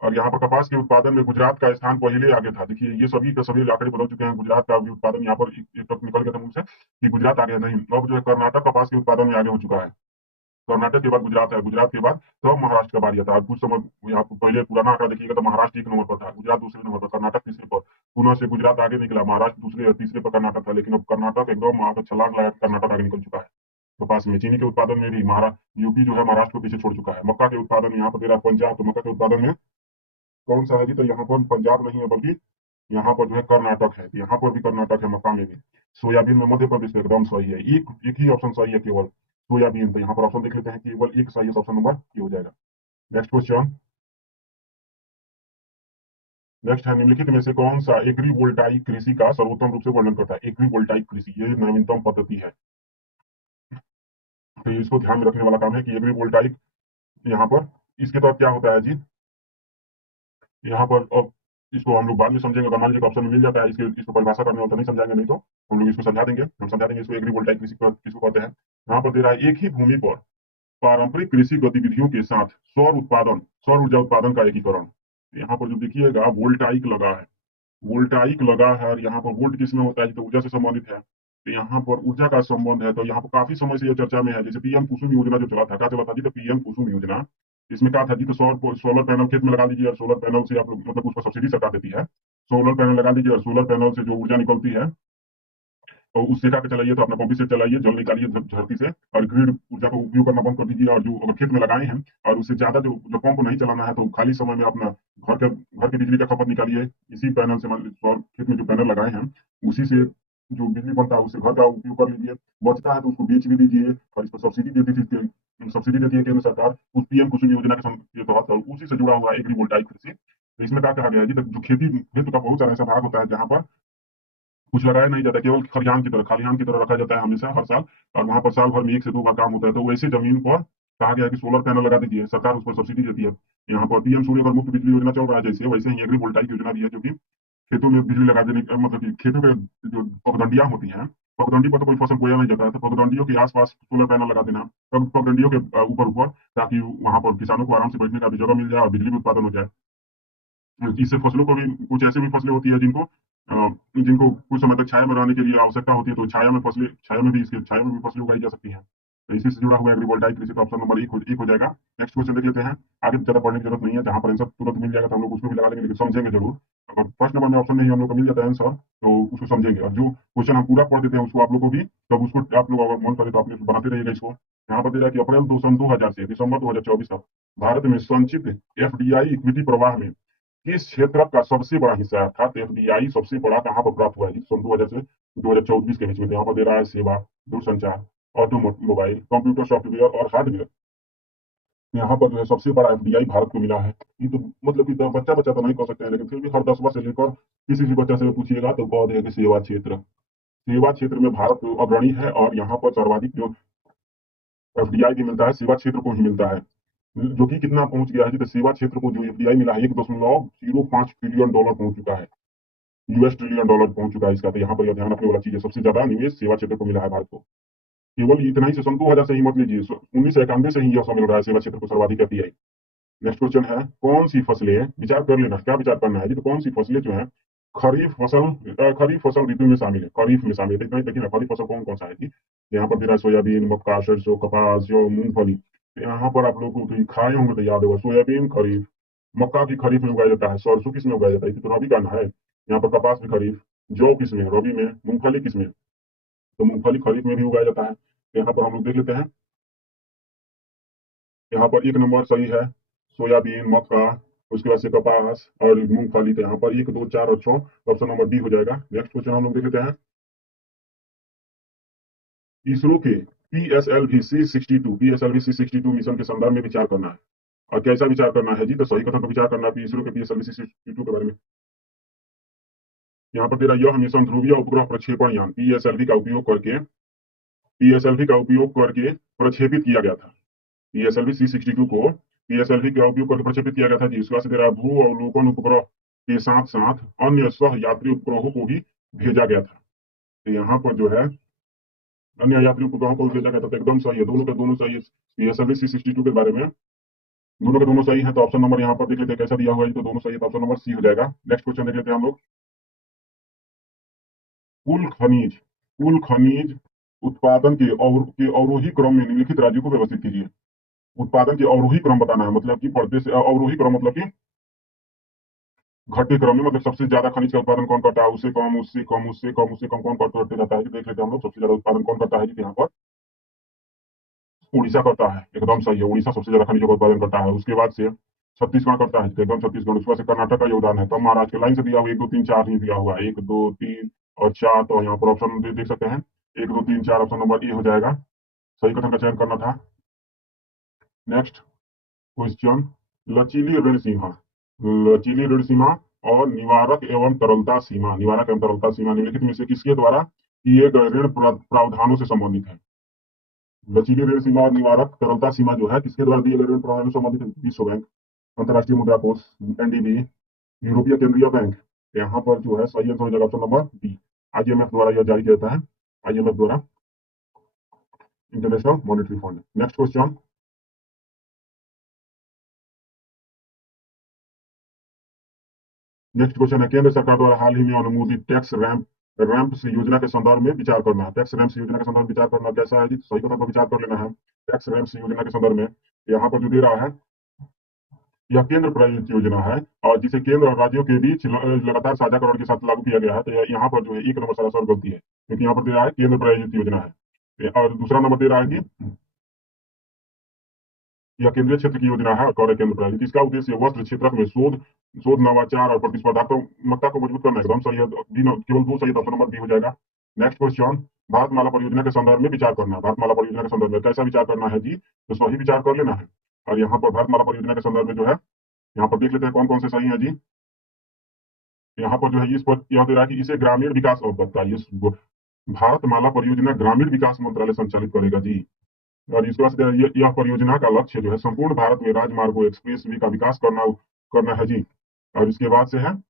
और यहाँ पर कपास के उत्पादन में गुजरात का स्थान पहले आगे था। देखिए ये सभी के सभी आंकड़े बदल चुके हैं, गुजरात का भी उत्पादन यहाँ पर एक तक निकल गया था मुझसे कि गुजरात आगे नहीं, अब जो है कर्नाटक कपास के उत्पादन में आगे हो चुका है। कर्नाटक के बाद गुजरात है, गुजरात के बाद तो महाराष्ट्र का बारी आता है। कुछ समय यहाँ पर पहले पुराना आंकड़ा देखिएगा तो महाराष्ट्र एक नंबर पर था, गुजरात दूसरे नंबर पर, कर्नाटक तीसरे पर, पुनः से गुजरात आगे निकला, महाराष्ट्र दूसरे तीसरे पर कर्नाटक था, लेकिन अब कर्नाटक एकदम वहां पर छलांग लगा के कर्नाटक आगे निकल चुका है। कपास में चीनी के उत्पादन में भी महाराष्ट्र, यूपी जो है महाराष्ट्र को पीछे छोड़ चुका है। मक्का के उत्पादन यहाँ पर दे रहा है पंजाब, तो मक्का के उत्पादन में कौन सा है जी, तो यहाँ पर पंजाब नहीं है बल्कि यहाँ पर जो है कर्नाटक है, यहाँ पर भी कर्नाटक है मक्का में भी। सोयाबीन में मध्य प्रदेश एकदम सही है, एक ही ऑप्शन सही है केवल, सोयाबीन। तो यहाँ पर ऑप्शन देख लेते हैं, केवल एक सही है, ऑप्शन नंबर ये हो जाएगा। नेक्स्ट क्वेश्चन, नेक्स्ट है निम्नलिखित में से कौन सा एग्री वोल्टाइक कृषि का सर्वोत्तम रूप से वर्णन करता है। एग्री वोल्टाइक कृषि ये नवीनतम पद्धति है, तो इसको ध्यान में रखने वाला काम है कि एग्री वोल्टाइक यहाँ पर इसके तहत क्या होता है जी। यहाँ पर अब इसको हम लोग बाद में समझेंगे, अगर मान लीजिए ऑप्शन में मिल जाता है, इसको परिभाषा करने होता नहीं समझाएंगे, नहीं तो हम लोग इसको समझा देंगे, हम समझा देंगे इसको एग्री वोल्टाइक कृषि किसको कहते हैं। यहाँ पर दे रहा है एक ही भूमि पर पारंपरिक कृषि गतिविधियों के साथ सौर ऊर्जा उत्पादन का एकीकरण। यहाँ पर जो देखिएगा वोल्टाइक लगा है, वोल्टाइक लगा है, और यहाँ पर वोल्ट किसमें होता है तो ऊर्जा से संबंधित है, तो यहाँ पर ऊर्जा का संबंध है। तो यहाँ पर काफी समय से ये चर्चा में है, जैसे पीएम कुसुम योजना जो चला था, क्या चला था जी, तो पीएम कुसुम योजना, इसमें क्या था जी, तो सोलर पैनल खेत में लगा दीजिए, और सोलर पैनल से आप लोग मतलब उसको सब्सिडी सरकार देती है, सोलर पैनल लगा दीजिए और सोलर पैनल से जो ऊर्जा निकलती है तो उससे क्या चलाइए, तो अपना पंपिंग सेट चलाइए, जल निकालिए धरती से, और ग्रिड ऊर्जा का उपयोग करना बंद कर दीजिए। और जो अगर खेत में लगाए हैं और उससे ज्यादा जो पंप नहीं चलाना है, तो खाली समय में अपना घर के बिजली का खपत निकालिए, इसी पैनल से, और खेत में जो पैनल लगाए हैं उसी से जो बिजली बनता है उससे घर का उपयोग कर लीजिए, बचता है तो उसको बेच भी दीजिए। और इस पर सब्सिडी देती है केंद्र सरकार उस पीएम कुसुम योजना के तहत, और उसी से जुड़ा हुआ एग्रीवोल्टाइक कृषि। तो इसमें क्या कहा गया है जी, तो जो खेत का बहुत सारा ऐसा भाग होता है जहाँ पर कुछ लगाया नहीं जाता, केवल खलिहान की तरह रखा जाता है हमेशा हर साल, और वहां पर साल भर में 1 से 2 बार काम होता है। तो वैसे जमीन पर कहा गया है कि सोलर पैनल लगा दीजिए, सरकार उस पर सब्सिडी देती है। यहाँ पर पीएम सूर्यघर मुफ्त बिजली योजना चल रहा है, जैसे वैसे ही एग्री वोल्टाइक योजना भी है, जो कि खेतों में बिजली लगा देने मतलब कि खेतों के जो पगडंडियां होती हैं, पगडंडी पर तो कोई फसल बोया नहीं जाता है, तो पगडंडियों के आसपास सोलर पैनल लगा देना, पगडंडियों के ऊपर, ताकि वहां पर किसानों को आराम से बैठने का भी जगह मिल जाए और बिजली भी उत्पादन हो जाए। इससे फसलों को भी, कुछ ऐसी भी फसलें होती है जिनको कुछ समय तक छाया में रहने के लिए आवश्यकता होती है, तो छाया में भी फसलें उगाई जा सकती हैं। तो इसी से जुड़ा हुआ एग्रीवोल्टाइक कृषि, तो ऑप्शन नंबर एक हो जाएगा। नेक्स्ट क्वेश्चन देख लेते हैं, आगे ज्यादा पढ़ने की जरूरत नहीं है, जहां पर आंसर तुरंत मिल जाएगा तो हम लोग उसको भी लगा लेंगे, लेकिन समझेंगे जरूर। अगर फर्स्ट नंबर में ऑप्शन नहीं हम लोग को मिल जाता है आंसर, तो उसको समझेंगे, और जो क्वेश्चन हम पूरा पढ़ देते हैं उसको आप लोग को भी, तब उसको आप लोग अगर मन करे तो आप बनाते रहिएगा इसको। यहाँ पर दे रहा है कि अप्रैल 2000 से दिसंबर 2024 तक भारत में संचित एफडीआई इक्विटी प्रवाह में किस क्षेत्र का सबसे बड़ा हिस्सा है, अर्थात एफडीआई सबसे बड़ा कहाँ पर प्राप्त हुआ है सन 2000 से 2024 के बीच में। यहाँ पर दे रहा है सेवा, दूरसंचार, ऑटोमोबाइल, कंप्यूटर सॉफ्टवेयर और हार्डवेयर। यहाँ पर जो है सबसे बड़ा एफडीआई भारत को मिला है। ये तो मतलब कि बच्चा बच्चा तो नहीं कह सकते हैं, लेकिन फिर भी हर 10 वर्ष से लेकर किसी भी बच्चा से पूछिएगा तो कह देगा कि सेवा क्षेत्र में भारत अग्रणी है, और यहाँ पर सर्वाधिक जो एफडीआई भी मिलता है सेवा क्षेत्र को ही मिलता है, जो कि कितना पहुंच गया है जी, तो सेवा क्षेत्र को जो एफडीआई मिला है 1.05 ट्रिलियन डॉलर पहुंच चुका है, यूएस ट्रिलियन डॉलर पहुंच चुका है इसका। तो यहाँ पर यह ध्यान रखने वाला चीज है, सबसे ज्यादा निवेश सेवा क्षेत्र को मिला है भारत को। केवल इतना ही से सन 2000 से ही मत लीजिए, 1991 से ही यह सब मिल रहा है सेवा क्षेत्र को सर्वाधिक एफडीआई। नेक्स्ट क्वेश्चन है, कौन सी फसलें, विचार कर लेना क्या विचार करना है जी, तो कौन सी फसलें जो है खरीफ फसल ऋतु में शामिल है, खरीफ में शामिल है। इतना ही देखिए ना, खरीफ फसल कौन कौन सा है जी, यहाँ पर मेरा सोयाबीन, मक्का, सरसों, कपास, जौ, मूंगफली। यहाँ पर आप लोगों को तो खाए होंगे तो याद होगा, सोयाबीन खरीफ, मक्का की खरीफ में उगाया जाता है, सरसों किस में उगाया जाता है, तो रबी का ना है। यहाँ पर कपास भी खरीफ, जौ किस में, रबी में, मूंगफली किस में, तो मूंगफली खरीफ में भी उगाया जाता है। यहाँ पर हम लोग देख लेते हैं, यहाँ पर 1 नंबर सही है, सोयाबीन, मक्का, उसके बाद से कपास और मूंगफली। तो यहाँ पर 1, 2, 4 और 6, ऑप्शन नंबर डी हो जाएगा। नेक्स्ट क्वेश्चन हम लोग देख लेते हैं। इसरो के PSLV-C62 मिशन के संदर्भ में विचार करना है। और कैसा विचार करना है जी? तो सही कथन पर विचार करना है इसरो के PSLV-C62 के बारे में। यहाँ पर तेरा यह मिशन ध्रुवीय उपग्रह प्रक्षेपण यान पीएसएलवी का उपयोग करके प्रक्षेपित किया गया था। PSLV-C62 को पीएसएलवी का उपयोग करके प्रक्षेपित किया गया था जी। इसके बाद तेरा भू अवलोकन उपग्रह के साथ साथ अन्य सह यात्री उपग्रहों को भी भेजा गया था। तो यहाँ पर जो है अन्य यात्री उपग्रहों को भेजा गया था। तो एकदम सही है, दोनों के दोनों सही है। PSLV-C62 के बारे में दोनों के दोनों सही है। तो ऑप्शन नंबर यहाँ पर देख लेते हैं कैसा दिया हुआ है। तो दोनों सही है, तो ऑप्शन नंबर सी हो जाएगा। नेक्स्ट क्वेश्चन देख लेते हैं हम लोग। कुल खनिज कुल खनिज उत्पादन के अवरोही क्रम में निम्नलिखित राज्यों को व्यवस्थित कीजिए। उत्पादन के अवरोही क्रम बताना है, मतलब कि पढ़ते से अवरोही क्रम मतलब कि घटते क्रम में, मतलब सबसे ज्यादा खनिज का उत्पादन कौन करता है, उससे कम, उससे कम, उससे कम, उससे कम, कौन करते जाता है। देख लेते हैं हम लोग। सबसे ज्यादा उत्पादन कौन करता है जी? यहाँ पर उड़ीसा करता है, एकदम सही है। उड़ीसा सबसे ज्यादा खनिजों का उत्पादन करता है। उसके बाद से छत्तीसगढ़ करता है, तो एकदम छत्तीसगढ़। उसके बाद से कर्नाटक का योगदान है। तब महाराष्ट्र के लाइन से दिया हुआ 1, 2, 3, 4 नहीं दिया हुआ है। 1, 2, 3 और 4। तो यहाँ पर ऑप्शन देख सकते हैं 1, 2, 3, 4, ऑप्शन नंबर ए हो जाएगा। सही कथन का चयन करना था। Next question. लचीली ऋण सीमा लचीली ऋण सीमा और निवारक एवं तरलता सीमा निम्नलिखित में से किसके द्वारा किए गए ऋण प्रावधानों से संबंधित है। लचीली ऋण सीमा और निवारक तरलता सीमा जो है किसके द्वारा दिए गए ऋण प्रावधानों से संबंधित है? विश्व बैंक, अंतर्राष्ट्रीय मुद्रा कोष, एनडीबी, यूरोपीय केंद्रीय बैंक। यहाँ पर जो है सही आंसर हो जाएगा ऑप्शन नंबर बी। IMF द्वारा यह जारी किया जाता है, IMF द्वारा, international monetary fund. Next question. Next question है केंद्र सरकार द्वारा हाल ही में अनुमोदित टैक्स रैंप से योजना के संदर्भ में विचार करना है। टैक्स रैंप से योजना के संदर्भ में विचार करना कैसा है जी? सही कथन पर विचार कर लेना है। टैक्स रैंप से योजना के संदर्भ में यहाँ पर जो दे रहा है, यह केंद्र प्रायोजित योजना है और जिसे केंद्र और राज्यों के बीच लगातार साझाकरण के साथ लागू किया गया है। तो यहाँ पर जो है 1 नंबर सरासर गलती है, क्योंकि यहाँ पर दे रहा है केंद्र प्रायोजित योजना है। और दूसरा नंबर दे रहा है कि यह केंद्रीय क्षेत्र की योजना है और केंद्र प्रायोजित। इसका उद्देश्य वस्त्र क्षेत्र में शोध नवाचार और प्रतिस्पर्धात्मकता को मजबूत करना। एकदम सही है, केवल 2 सही, ऑप्शन नंबर बी हो जाएगा। Next question. भारतमाला परियोजना के संदर्भ में विचार करना। भारतमाला परियोजना के संदर्भ में कैसा विचार करना है जी? तो सही विचार कर लेना है। और यहाँ पर भारतमाला परियोजना के संदर्भ में जो है, यहाँ पर देख लेते हैं कौन कौन से सही है जी। यहाँ पर जो है इस पर यह दे रहा है कि इसे ग्रामीण विकास और बताइए, भारतमाला परियोजना ग्रामीण विकास मंत्रालय संचालित करेगा जी। और इसके बाद यह परियोजना का लक्ष्य जो है संपूर्ण भारत में राजमार्गों, एक्सप्रेसवे का विकास करना है जी। और इसके बाद से है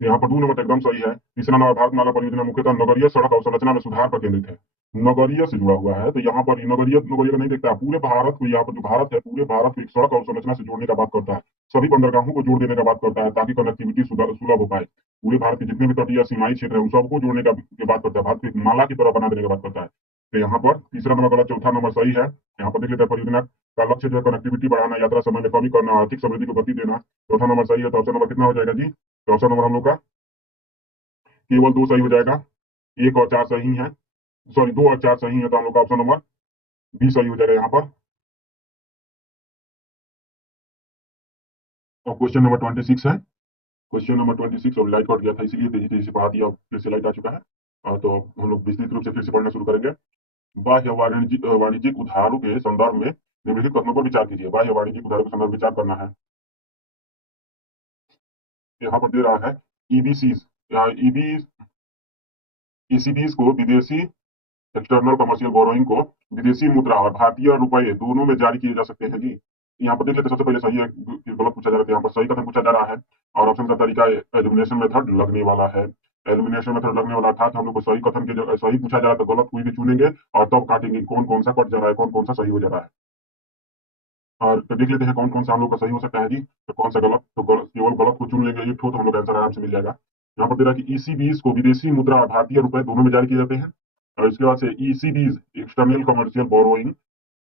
यहाँ पर 2 नंबर एकदम सही है। तीसरा नंबर, भारतमाला परियोजना मुख्यतः नगरीय सड़क अवसंरचना में सुधार पर केंद्रित है। नगरीय से जुड़ा हुआ है, तो यहाँ पर नगरीय नगरीय का नहीं देखता है, पूरे भारत को, यहाँ पर जो भारत है पूरे भारत को एक सड़क अवसंरचना से जोड़ने का बात करता है। सभी बंदरगाहों को जोड़ देने का बात करता है ताकि कनेक्टिविटी सुलभ हो पाए। पूरे भारत के जितने भी तटीय सीमाई क्षेत्र है उन सबको जोड़ने का बात करता है। भारत को एक माला की तरह बना देने का बात करता है। तो यहाँ पर तीसरा नंबर गलत, चौथा नंबर सही है। यहाँ पर देख लेते हैं परियोजना का लक्ष्य जो है कनेक्टिविटी बढ़ाना, यात्रा समय में कमी करना, आर्थिक समृद्धि को गति देना। चौथा नंबर सही है। तो ऑप्शन नंबर कितना हो जाएगा जी? तो ऑप्शन नंबर हम लोग का केवल 2 सही हो जाएगा। 1 और 4 सही है, सॉरी 2 और 4 सही है, तो हम लोग का ऑप्शन नंबर बी सही हो जाएगा यहाँ पर। और क्वेश्चन नंबर 26 है। क्वेश्चन नंबर 26 और लाइट कट गया था इसीलिए तेजी तेजी से पढ़ा दिया, फिर से लाइट आ चुका है। तो हम लोग विस्तृत रूप से फिर से पढ़ना शुरू करेंगे। बाह्य वाणिज्यिक उधारों के संदर्भ में निम्नलिखित कथनों पर विचार कीजिए। बाह्य वाणिज्यिक उधारों के संदर्भ में विचार करना है। यहाँ पर दे रहा है ईबीसीज ईबी ईसीबीज को विदेशी एक्सटर्नल कमर्शियल बोरोइंग को विदेशी मुद्रा और भारतीय रुपए दोनों में जारी किए जा सकते हैं जी। यहाँ पर देख लेते सबसे पहले सही है कि गलत पूछा जा रहा है। यहाँ पर सही कथन पूछा जा रहा है और ऑप्शन का तरीका एलिमिनेशन मेथड लगने वाला है। एलिमिनेशन मेथड लगने वाला था, हम लोग को सही कथन के जो सही पूछा जा रहा है तो गलत कोई भी चुनेंगे और तब काटेंगे कौन कौन सा कट जा रहा है, कौन कौन सा सही हो जा रहा है। और तो देख लेते हैं कौन कौन सा हम लोग का सही हो सकता है जी, तो कौन सा गलत। तो केवल गलत को चुन लेंगे एक ठो, तो हम लोग आंसर आराम से मिल जाएगा। यहाँ पर दे रहा है कि ईसीबीज को विदेशी मुद्रा और भारतीय रुपए दोनों में जारी किए जाते हैं। और इसके बाद से ईसीबीज एक्सटर्नल कमर्शियल बोरोइंग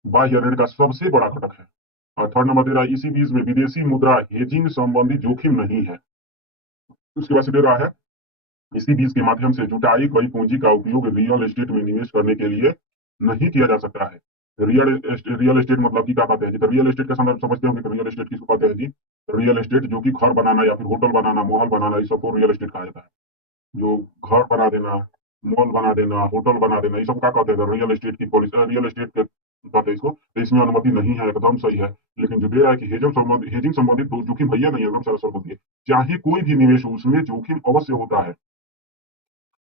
बाह्य ऋण का सबसे बड़ा घटक है। और थर्ड नंबर दे रहा है ईसीबीज में विदेशी मुद्रा हेजिंग संबंधी जोखिम नहीं है। उसके बाद से दे रहा है ईसीबीज के माध्यम से जुटाई गई पूंजी का उपयोग रियल एस्टेट में निवेश करने के लिए नहीं किया जा सकता है। रियल एस्टेट मतलब कि क्या कहते हैं जी? तो रियल एस्टेट का संदर्भ समझते होंगे कि रियल एस्टेट किसको कहते हैं जी? रियल एस्टेट जो कि घर बनाना या फिर होटल बनाना, महल बनाना, ये सबको रियल एस्टेट कहा जाता है। जो घर बना देना, मॉल बना देना, होटल बना देना, ये सब क्या कहते हैं? रियल एस्टेट की पॉलिसी, रियल एस्टेट के कहते हैं इसको। तो इसमें अनुमति नहीं है, एकदम सही है। लेकिन जो दे रहा है कि हेजिंग संबंधित तो जोखिम भैया नहीं है, एकदम सरसर होती है। चाहे कोई भी निवेश हो, उसमें जोखिम अवश्य होता है।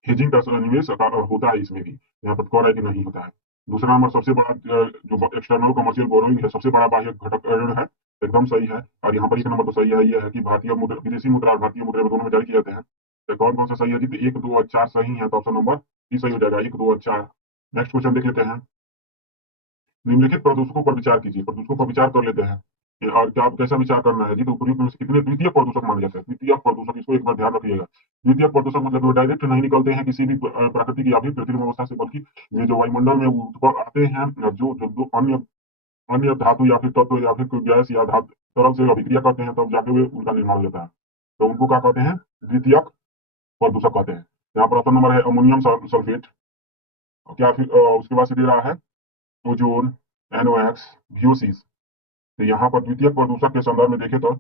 हेजिंग का निवेश होता है इसमें भी। यहाँ पर कह रहा है कि नहीं होता है। दूसरा नंबर सबसे बड़ा जो एक्सटर्नल कमर्शियल बोरोइंग है, सबसे बड़ा बाह्य घटक ऋण है। एकदम सही है। और यहाँ पर एक नंबर तो सही है, ये है कि भारतीय मुद्रा, विदेशी मुद्रा और भारतीय मुद्रा में दोनों में जारी किए जाते हैं। तो कौन कौन सा सही है जी? तो 1, 2 और 4 सही है, तो ऑप्शन नंबर डी सही हो जाएगा, 1, 2 और 4। नेक्स्ट क्वेश्चन देख लेते हैं। निम्नलिखित प्रदूषकों पर विचार कीजिए। प्रदूषकों पर विचार कर लेते हैं। और क्या कैसा विचार करना है जी? तो उपयुक्त में से कितने द्वितीय प्रदूषक माने जाते हैं? द्वितीय प्रदूषक, इसको एक बार ध्यान रखिएगा। द्वितीय प्रदूषक मतलब वो डायरेक्ट नहीं निकलते हैं किसी भी प्राकृतिक या फिर कृत्रिम अवस्था से, बल्कि ये जो वायुमंडल में आते हैं, जो जो, जो अन्य अन्य धातु या फिर तत्व या फिर कोई गैस या धातु तरल से अभिक्रिया करते हैं, तब जाके वे उनका निर्माण हो जाता है। तो उनको क्या कहते हैं? द्वितीयक प्रदूषक कहते हैं। यहाँ पर ऑप्शन नंबर है अमोनियम सल्फेट। क्या फिर उसके बाद से दे रहा है ओजोन, एनओएक्स, VOCs। तो यहाँ पर द्वितीय प्रदूषक के संदर्भ में देखें तो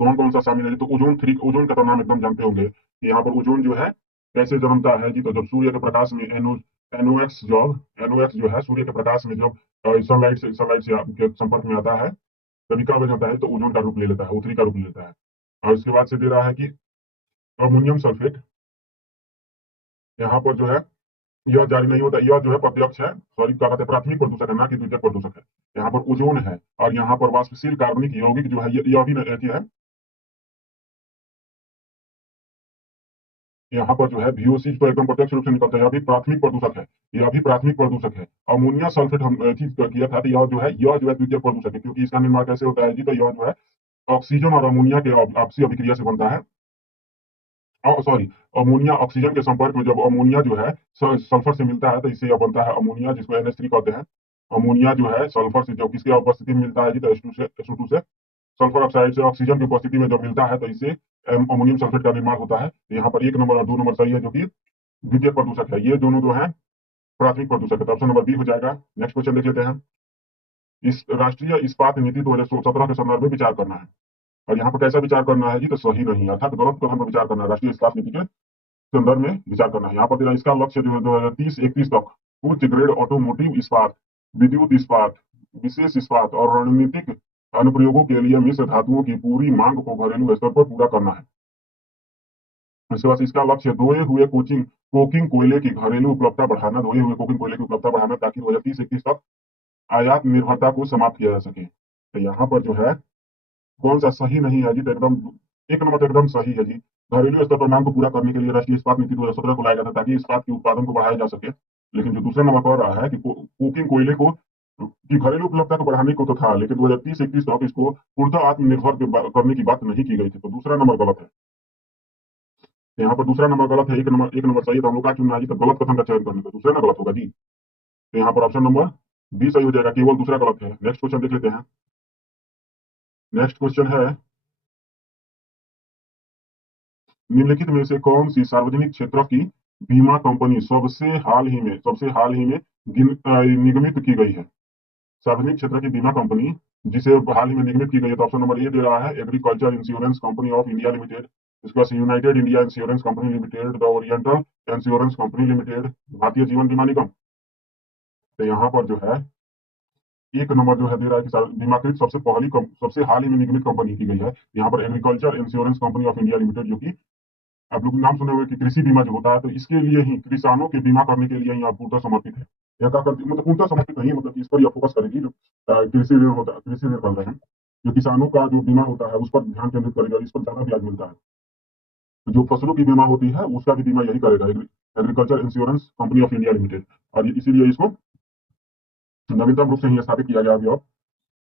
कौन कौन सा शामिल है? तो ओजोन का तो नाम एकदम जानते होंगे कि यहाँ पर ओजोन जो है कैसे जन्मता है जी? तो जब सूर्य के प्रकाश में एनओएक्स जो है सूर्य के प्रकाश में जब सनलाइट से के संपर्क में आता है, तभी क्या बन जाता है? तो ओजोन का रूप ले लेता है, उत्तरी का रूप ले लेता है। और उसके बाद से दे रहा है कि अमोनियम सल्फेट, यहाँ पर जो है यह जारी नहीं होता, यह जो है प्रत्यक्ष है, सॉरी क्या कहते हैं, प्राथमिक प्रदूषक है, ना कि द्वितीयक प्रदूषक है। यहाँ पर ओजोन है, और यहाँ पर वाष्पशील कार्बनिक यौगिक जो है यह भी अथी है। यहाँ पर जो है VOC तो एकदम प्रत्यक्ष रूप से निकलता है, यह भी प्राथमिक प्रदूषक है। यह भी प्राथमिक प्रदूषक है। अमोनिया सल्फेट हम चीज किया था, तो यह जो है द्वितीय प्रदूषक है, क्योंकि इसका निर्माण कैसे होता है जी? तो यह जो है ऑक्सीजन और अमोनिया के आपसी अभिक्रिया से बनता है। सॉरी, अमोनिया ऑक्सीजन के संपर्क में जब अमोनिया जो है सल्फर से मिलता है, तो इससे यह बनता है अमोनिया, जिसको NH3 कहते हैं। अमोनिया जो है सल्फर से जब किसकी उपस्थिति में मिलता है जी? तो SO2 से, सल्फर ऑक्साइड से ऑक्सीजन की उपस्थिति में जब मिलता है, तो इससे अमोनियम सल्फेट का निर्माण होता है। यहाँ पर 1 नंबर और 2 नंबर सही है, जो कि द्वितीय प्रदूषक है। ये दोनों जो है प्राथमिक प्रदूषक है, तो ऑप्शन नंबर बी हो जाएगा। नेक्स्ट क्वेश्चन देख लेते हैं। इस राष्ट्रीय इस्पात नीति 2017 के संदर्भ में विचार करना है। और यहाँ पर कैसा विचार करना है जी? तो सही नहीं, अर्थात गलत कथन पर विचार करना है। राष्ट्रीय इस्पात नीति के संदर्भ में विचार करना है। यहाँ पर इसका लक्ष्य जो है 2030-31 तक उच्च ग्रेड ऑटोमोटिव इस्पात, विद्युत इस्पात, विशेष इस्पात और रणनीतिक अनुप्रयोगों के लिए मिश्र धातुओं की पूरी मांग को घरेलू स्तर पर पूरा करना है। इसके बाद इसका लक्ष्य धोए हुए कोकिंग कोयले की घरेलू उपलब्धता बढ़ाना, धोए हुए कोकिंग कोयले की उपलब्धता बढ़ाना, ताकि 2030-31 तक आयात निर्भरता को समाप्त किया जा सके। तो यहाँ पर जो है कौन सा सही नहीं है जी? तो एकदम 1 नंबर तो एकदम सही है जी। घरेलू स्तर पर मांग को पूरा करने के लिए राष्ट्रीय इस्पात नीति 2017 को लाया गया था, ताकि इस्पात के उत्पादन को बढ़ाया जा सके। लेकिन जो दूसरा नंबर कह रहा है कि कोकिंग कोयले को की घरेलू उपलब्धता को बढ़ाने को तो था, लेकिन 2030-31 तक इसको पूर्णतः आत्मनिर्भर करने की बात नहीं की गई थी। तो दूसरा नंबर गलत है। तो यहाँ पर दूसरा नंबर गलत है, 1 नंबर सही है। तो हम लोग क्या चुनना है जी? तो गलत कथन का चयन करने का, दूसरा ना गलत होगा जी। तो यहाँ पर ऑप्शन नंबर बी सही हो जाएगा, केवल दूसरा गलत है। नेक्स्ट क्वेश्चन देख लेते हैं। नेक्स्ट क्वेश्चन है, निम्नलिखित में से कौन सी सार्वजनिक क्षेत्र की बीमा कंपनी सबसे हाल ही में निगमित की गई है? सार्वजनिक क्षेत्र की बीमा कंपनी जिसे हाल ही में निगमित की गई है, तो ऑप्शन नंबर ए दे रहा है agriculture insurance company of India limited. इसके बाद United India insurance company limited, the oriental insurance company limited, Bharatiya Jeevan बीमा निगम। तो यहाँ पर जो है 1 नंबर जो है दे रहा है कि बीमाकृत सबसे हाल ही में निगमित कंपनी की गई है। यहाँ पर agriculture insurance company of India limited, जो कि आप लोग नाम सुने हुए कि कृषि बीमा जो होता है, तो इसके लिए ही, किसानों के बीमा करने के लिए ही आप पूर्णतः समर्पित है। यह क्या करती, मतलब पूर्णतः समर्पित नहीं, मतलब कि इस पर यह फोकस करेगी। जो कृषि ऋण होता है, कृषि ऋण कर रहे हैं, जो किसानों का जो बीमा होता है उस पर ध्यान केंद्रित करेगा, इस पर ज्यादा ब्याज मिलता है। तो जो फसलों की बीमा होती है उसका भी बीमा यही करेगा, agriculture insurance company of India limited. और इसीलिए इसको नवीनतम रूप से ही स्थापित किया गया अभी। और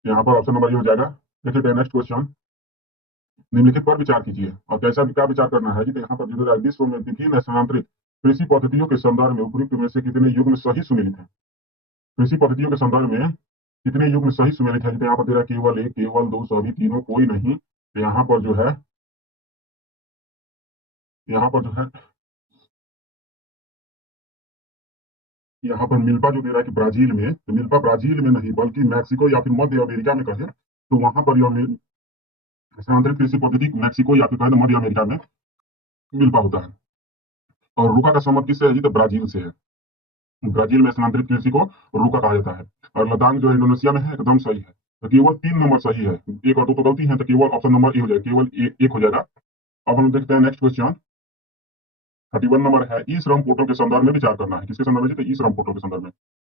यहाँ पर ऑप्शन नंबर ये हो जाएगा। देखिए नेक्स्ट क्वेश्चन, निम्नलिखित पर विचार कीजिए। और कैसा क्या विचार करना है जी? तो यहाँ पर जो है विश्व में विभिन्न स्थानांतरित कृषि पद्धतियों के संदर्भ में उपयुक्त में से कितने युग्म सही सुमेलित है? कृषि पद्धतियों के संदर्भ में कितने युग्म सही सुमेलित है? तो यहाँ पर दे रहा है केवल 1, केवल 2, सभी, तीनों, कोई नहीं। तो यहाँ पर जो है, यहाँ पर जो है यहाँ पर मिल्पा जो दे रहा है कि ब्राजील में, तो मिल्पा ब्राजील में नहीं बल्कि मैक्सिको या फिर मध्य अमेरिका में कहे तो वहां पर यह स्थानांतरित कृषि पद्धति मैक्सिको या फिर कहे तो मध्य अमेरिका में मिल्पा होता है। और रूका का संबंध किससे है जी? तो ब्राजील से है। ब्राजील में स्थानांतरित कृषि को रूका कहा जाता है। और लद्दाख जो है इंडोनेशिया में है, एकदम सही है। तो केवल 3 नंबर सही है, एक और दो तो गलती है, तो केवल ऑप्शन नंबर ए हो जाएगा, केवल एक हो जाएगा। अब हम देखते हैं नेक्स्ट क्वेश्चन। 31 नंबर है, ई श्रम पोर्टल के संदर्भ में विचार करना है। किसके संदर्भ में जी? तो ई श्रम पोर्टल के संदर्भ में।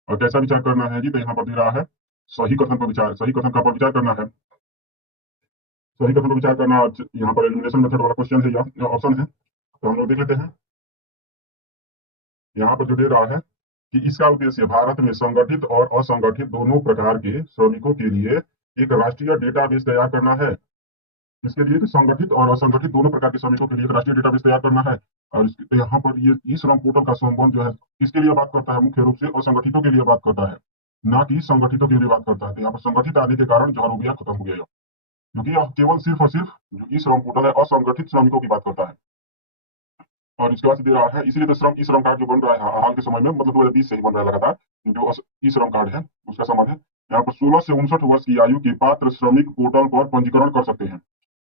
और कैसा विचार करना है जी? तो यहाँ पर दे रहा है सही कथन पर विचार, सही कथन का पर विचार करना है। सही कथन पर विचार करना, यहाँ पर एलिमिनेशन मेथड वाला क्वेश्चन है या ऑप्शन है, तो हम लोग देख लेते हैं। यहाँ पर जो दे रहा है कि इसका उद्देश्य भारत में संगठित और असंगठित दोनों प्रकार के श्रमिकों के लिए एक राष्ट्रीय डेटाबेस तैयार करना है। इसके लिए तो संगठित और असंगठित दोनों प्रकार के श्रमिकों के लिए एक राष्ट्रीय डेटाबेस तैयार करना है। और तो यहाँ पर ये ई श्रम पोर्टल का संबंध जो है किसके लिए बात करता है? मुख्य रूप से असंगठितों के लिए बात करता है, ना कि संगठितों के लिए बात करता है। तो यहाँ पर संगठित आने के कारण जहर हो गया, खत्म हो गया यह। क्योंकि यह केवल सिर्फ और सिर्फ जो ई श्रम पोर्टल है असंगठित श्रमिकों की बात करता है। और इसके बाद से दे रहा है, इसलिए तो ई श्रम कार्ड जो बन रहा है हाल के समय में, मतलब 2020 से ही बन रहा है लगातार, जो ई श्रम कार्ड है उसका संबंध है। यहाँ पर 16 से 59 वर्ष की आयु के पात्र श्रमिक पोर्टल पर पंजीकरण कर सकते हैं।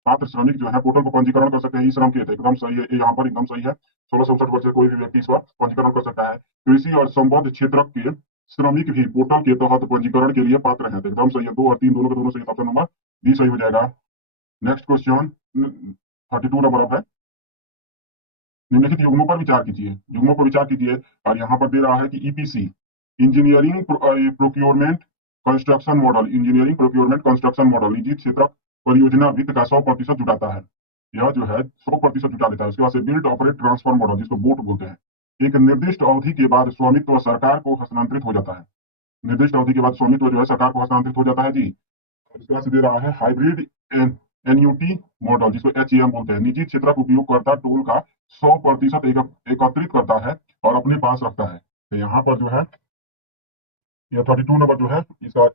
पात्र श्रमिक जो है पोर्टल पर पंजीकरण कर सकते हैं ई श्रम के, तो एकदम सही है, यहाँ पर एकदम सही है। 16 से 59 वर्ष से कोई भी व्यक्ति इस पर पंजीकरण कर सकता है। कृषि और संबद्ध क्षेत्र के श्रमिक भी पोर्टल के तहत पंजीकरण के लिए पात्र है, तो एकदम सही है। 2 और 3 दोनों के दोनों सही, ऑप्शन नंबर बी सही हो जाएगा। नेक्स्ट क्वेश्चन 32 नंबर अब है, निम्नलिखित युग्मों पर विचार कीजिए, युग्मों पर विचार कीजिए। और यहाँ पर दे रहा है कि EPC engineering procurement construction model, engineering procurement construction model निजी क्षेत्र परियोजना वित्त का 100% जुटाता है। यह जो है 100% जुटा देता है। उसके बाद से बिल्ड ऑपरेट ट्रांसफर मॉडल, जिसको बोट बोलते हैं, एक निर्दिष्ट अवधि के बाद स्वामित्व सरकार को हस्तांतरित हो जाता है। निर्दिष्ट अवधि के बाद स्वामित्व जो है सरकार को हस्तांतरित हो जाता है जी। इसके बाद से दे रहा है हाइब्रिड एनयूटी मॉडल, जिसको एचईएम बोलते हैं, निजी क्षेत्र का उपयोगकर्ता टोल का 100% एकत्रित करता है और अपने पास रखता है। तो यहाँ पर जो है यह 32 नंबर जो है इसका,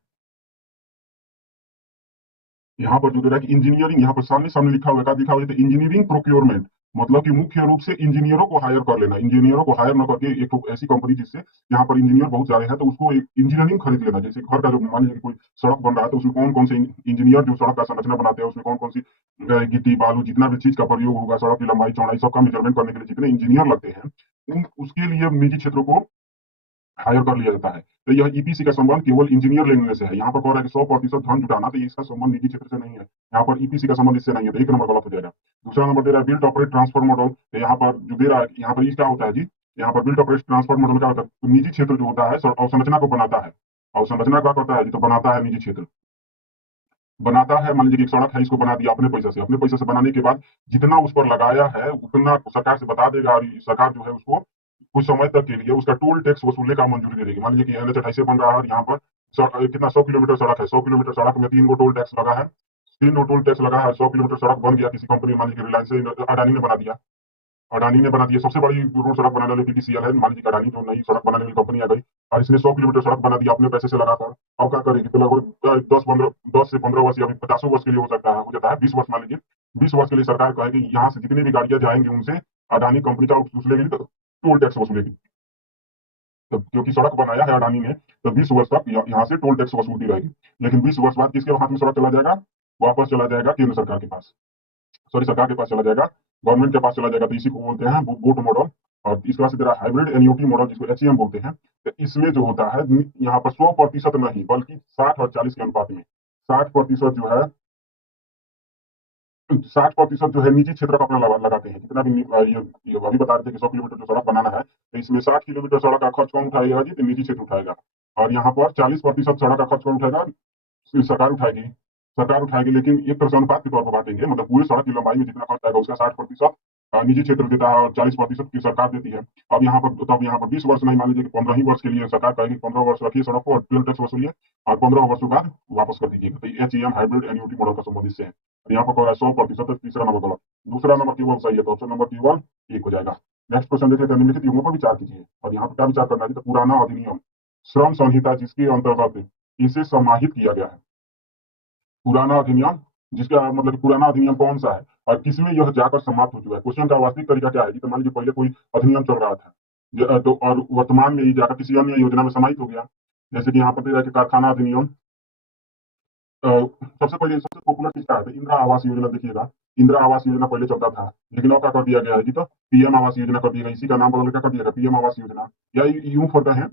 यहाँ पर जो दे रहा है कि इंजीनियरिंग, यहाँ पर सामने सामने लिखा हुआ है, क्या लिखा हुआ है? तो इंजीनियरिंग प्रोक्योरमेंट, मतलब कि मुख्य रूप से इंजीनियरों को हायर कर लेना, इंजीनियरों को हायर न करके एक ऐसी कंपनी जिससे यहाँ पर इंजीनियर बहुत सारे हैं, तो उसको एक इंजीनियरिंग खरीद लेना। जैसे घर का जो मान लीजिए कोई सड़क बन रहा है, तो उसमें कौन कौन से इंजीनियर जो सड़क का संरचना बनाते हैं, उसमें कौन कौन सी गिट्टी बालू जितना भी चीज का प्रयोग होगा, सड़क की लंबाई चौड़ाई सबका मेजरमेंट करने के लिए जितने इंजीनियर लगते हैं, उसके लिए निजी क्षेत्रों को हायर कर लिया जाता है। तो यह ईपीसी का संबंध केवल इंजीनियर लेने से है। यहाँ पर कह रहा है कि 100% धन जुटाना, तो इसका संबंध निजी क्षेत्र से नहीं है। यहाँ पर ईपीसी का संबंध इससे नहीं है, तो 1 नंबर गलत हो जाएगा। दूसरा नंबर दे रहा है बिल्ट ऑपरेट ट्रांसफर मॉडल, तो यहाँ पर जो दे रहा है, यहाँ पर क्या होता है जी? यहाँ पर बिल्ट ऑपरेट ट्रांसफर मॉडल क्या होता है? तो निजी क्षेत्र जो होता है अवसंरचना को बनाता है। अवसंरचना क्या करता है जी? तो बनाता है निजी क्षेत्र, बनाता है। मान लीजिए कि एक सड़क है, इसको बना दिया अपने पैसे से, अपने पैसे से बनाने के बाद जितना उस पर लगाया है उतना सरकार से बता देगा, और सरकार जो है उसको कुछ समय तक के लिए उसका टोल टैक्स वसूलने का मंजूरी दे देगी। मान लीजिए कि NH 28 बन रहा है और यहाँ पर कितना 100 किलोमीटर सड़क है, 100 किलोमीटर सड़क में 3 गो टोल टैक्स लगा है, 3 गो टोल टैक्स लगा है, 100 किलोमीटर सड़क बन गया किसी कंपनी, मान लीजिए रिलायंस अडानी ने बना दिया, अडानी ने बना दिया, सबसे बड़ी रोड सड़क बनाने वाली बीपीसीएल है, मान लीजिए अडानी जो नई सड़क बनाने वाली कंपनी आ गई, और इसने 100 किलोमीटर सड़क बना दिया अपने पैसे से लगाकर। अब क्या करेगी? तो लगभग 10 से 15 वर्ष या 50 वर्ष के लिए हो सकता है, हो जाता है 20 वर्ष, मान लीजिए 20 वर्ष के लिए सरकार कहेगी यहाँ से जितनी भी गाड़ियां जाएंगी उनसे अडानी कंपनी का वसूलेगी, तो टोल टैक्स वसूलेगी। तो क्योंकि सड़क बनाया है अडानी ने, तो 20 वर्ष तक यहाँ से टोल टैक्स वसूलती रहेगी। लेकिन 20 वर्ष बाद किसके हाथ में सड़क चला जाएगा? वापस चला जाएगा केंद्र सरकार के पास, सॉरी सरकार के पास चला जाएगा, गवर्नमेंट के पास चला जाएगा। तो इसी को बोलते हैं बोट मॉडल। और इसके बाद से तेरा हाइब्रिड एनयूटी मॉडल, जिसको एचईएम बोलते हैं, तो इसमें जो होता है यहाँ पर 100% नहीं बल्कि 60 और 40 के अनुपात में, 60% जो है 60% जो है निजी क्षेत्र का अपना लगाते हैं। जितना भी ये अभी बता रहे थे कि 100 किलोमीटर जो सड़क बनाना है, तो इसमें 60 किलोमीटर सड़क का खर्च कौन उठाएगा जी? तो निजी क्षेत्र उठाएगा। और यहाँ पर 40% सड़क का खर्च कौन उठाएगा? सरकार उठाएगी, सरकार उठाएगी, लेकिन एक तरह से अनुपात के तौर पर बांटेंगे, मतलब पूरी सड़क की लंबाई में जितना खर्च आएगा उसका 60% निजी क्षेत्र देता है और 40% की सरकार देती है। अब यहाँ पर तब यहाँ पर 20 वर्ष नहीं, मान लीजिए कि 15 ही वर्ष के लिए सरकार कहेगी 15 वर्ष रखिए सड़क को और टोल टैक्स वसूलिए और 15 वर्षों बाद वापस कर दीजिएगा। तो एचईएम हाइब्रिड एन्युटी मॉडल का संबंध इससे है। और यहाँ पर कह रहा है 100%, तीसरा नंबर गलत, दूसरा नंबर केवल सही है, तो ऑप्शन नंबर केवल एक हो जाएगा। नेक्स्ट क्वेश्चन देखिए, निम्नलिखित युग्मों पर विचार कीजिए। और यहाँ पर क्या विचार करना है? तो पुराना अधिनियम श्रम संहिता जिसके अंतर्गत इसे समाहित किया गया है। पुराना अधिनियम, जिसका मतलब कि पुराना अधिनियम कौन सा है और किसमें यह जाकर समाप्त हो चुका है। क्वेश्चन का वास्तविक तरीका क्या है जी? तो मान लीजिए पहले कोई अधिनियम चल रहा था, तो और वर्तमान में ही जाकर किसी अन्य योजना में समाहित हो गया। जैसे कि यहाँ पर दे रहा है कि कारखाना अधिनियम, सबसे पहले सबसे पॉपुलर चीज क्या है, तो इंदिरा आवास योजना देखिएगा। इंदिरा आवास योजना पहले चलता था, लेकिन अब क्या कर दिया गया है जी, तो पीएम आवास योजना कर दिया गया, इसी का नाम बदल के क्या कर दिया गया, पीएम आवास योजना। या यूं फर्क है,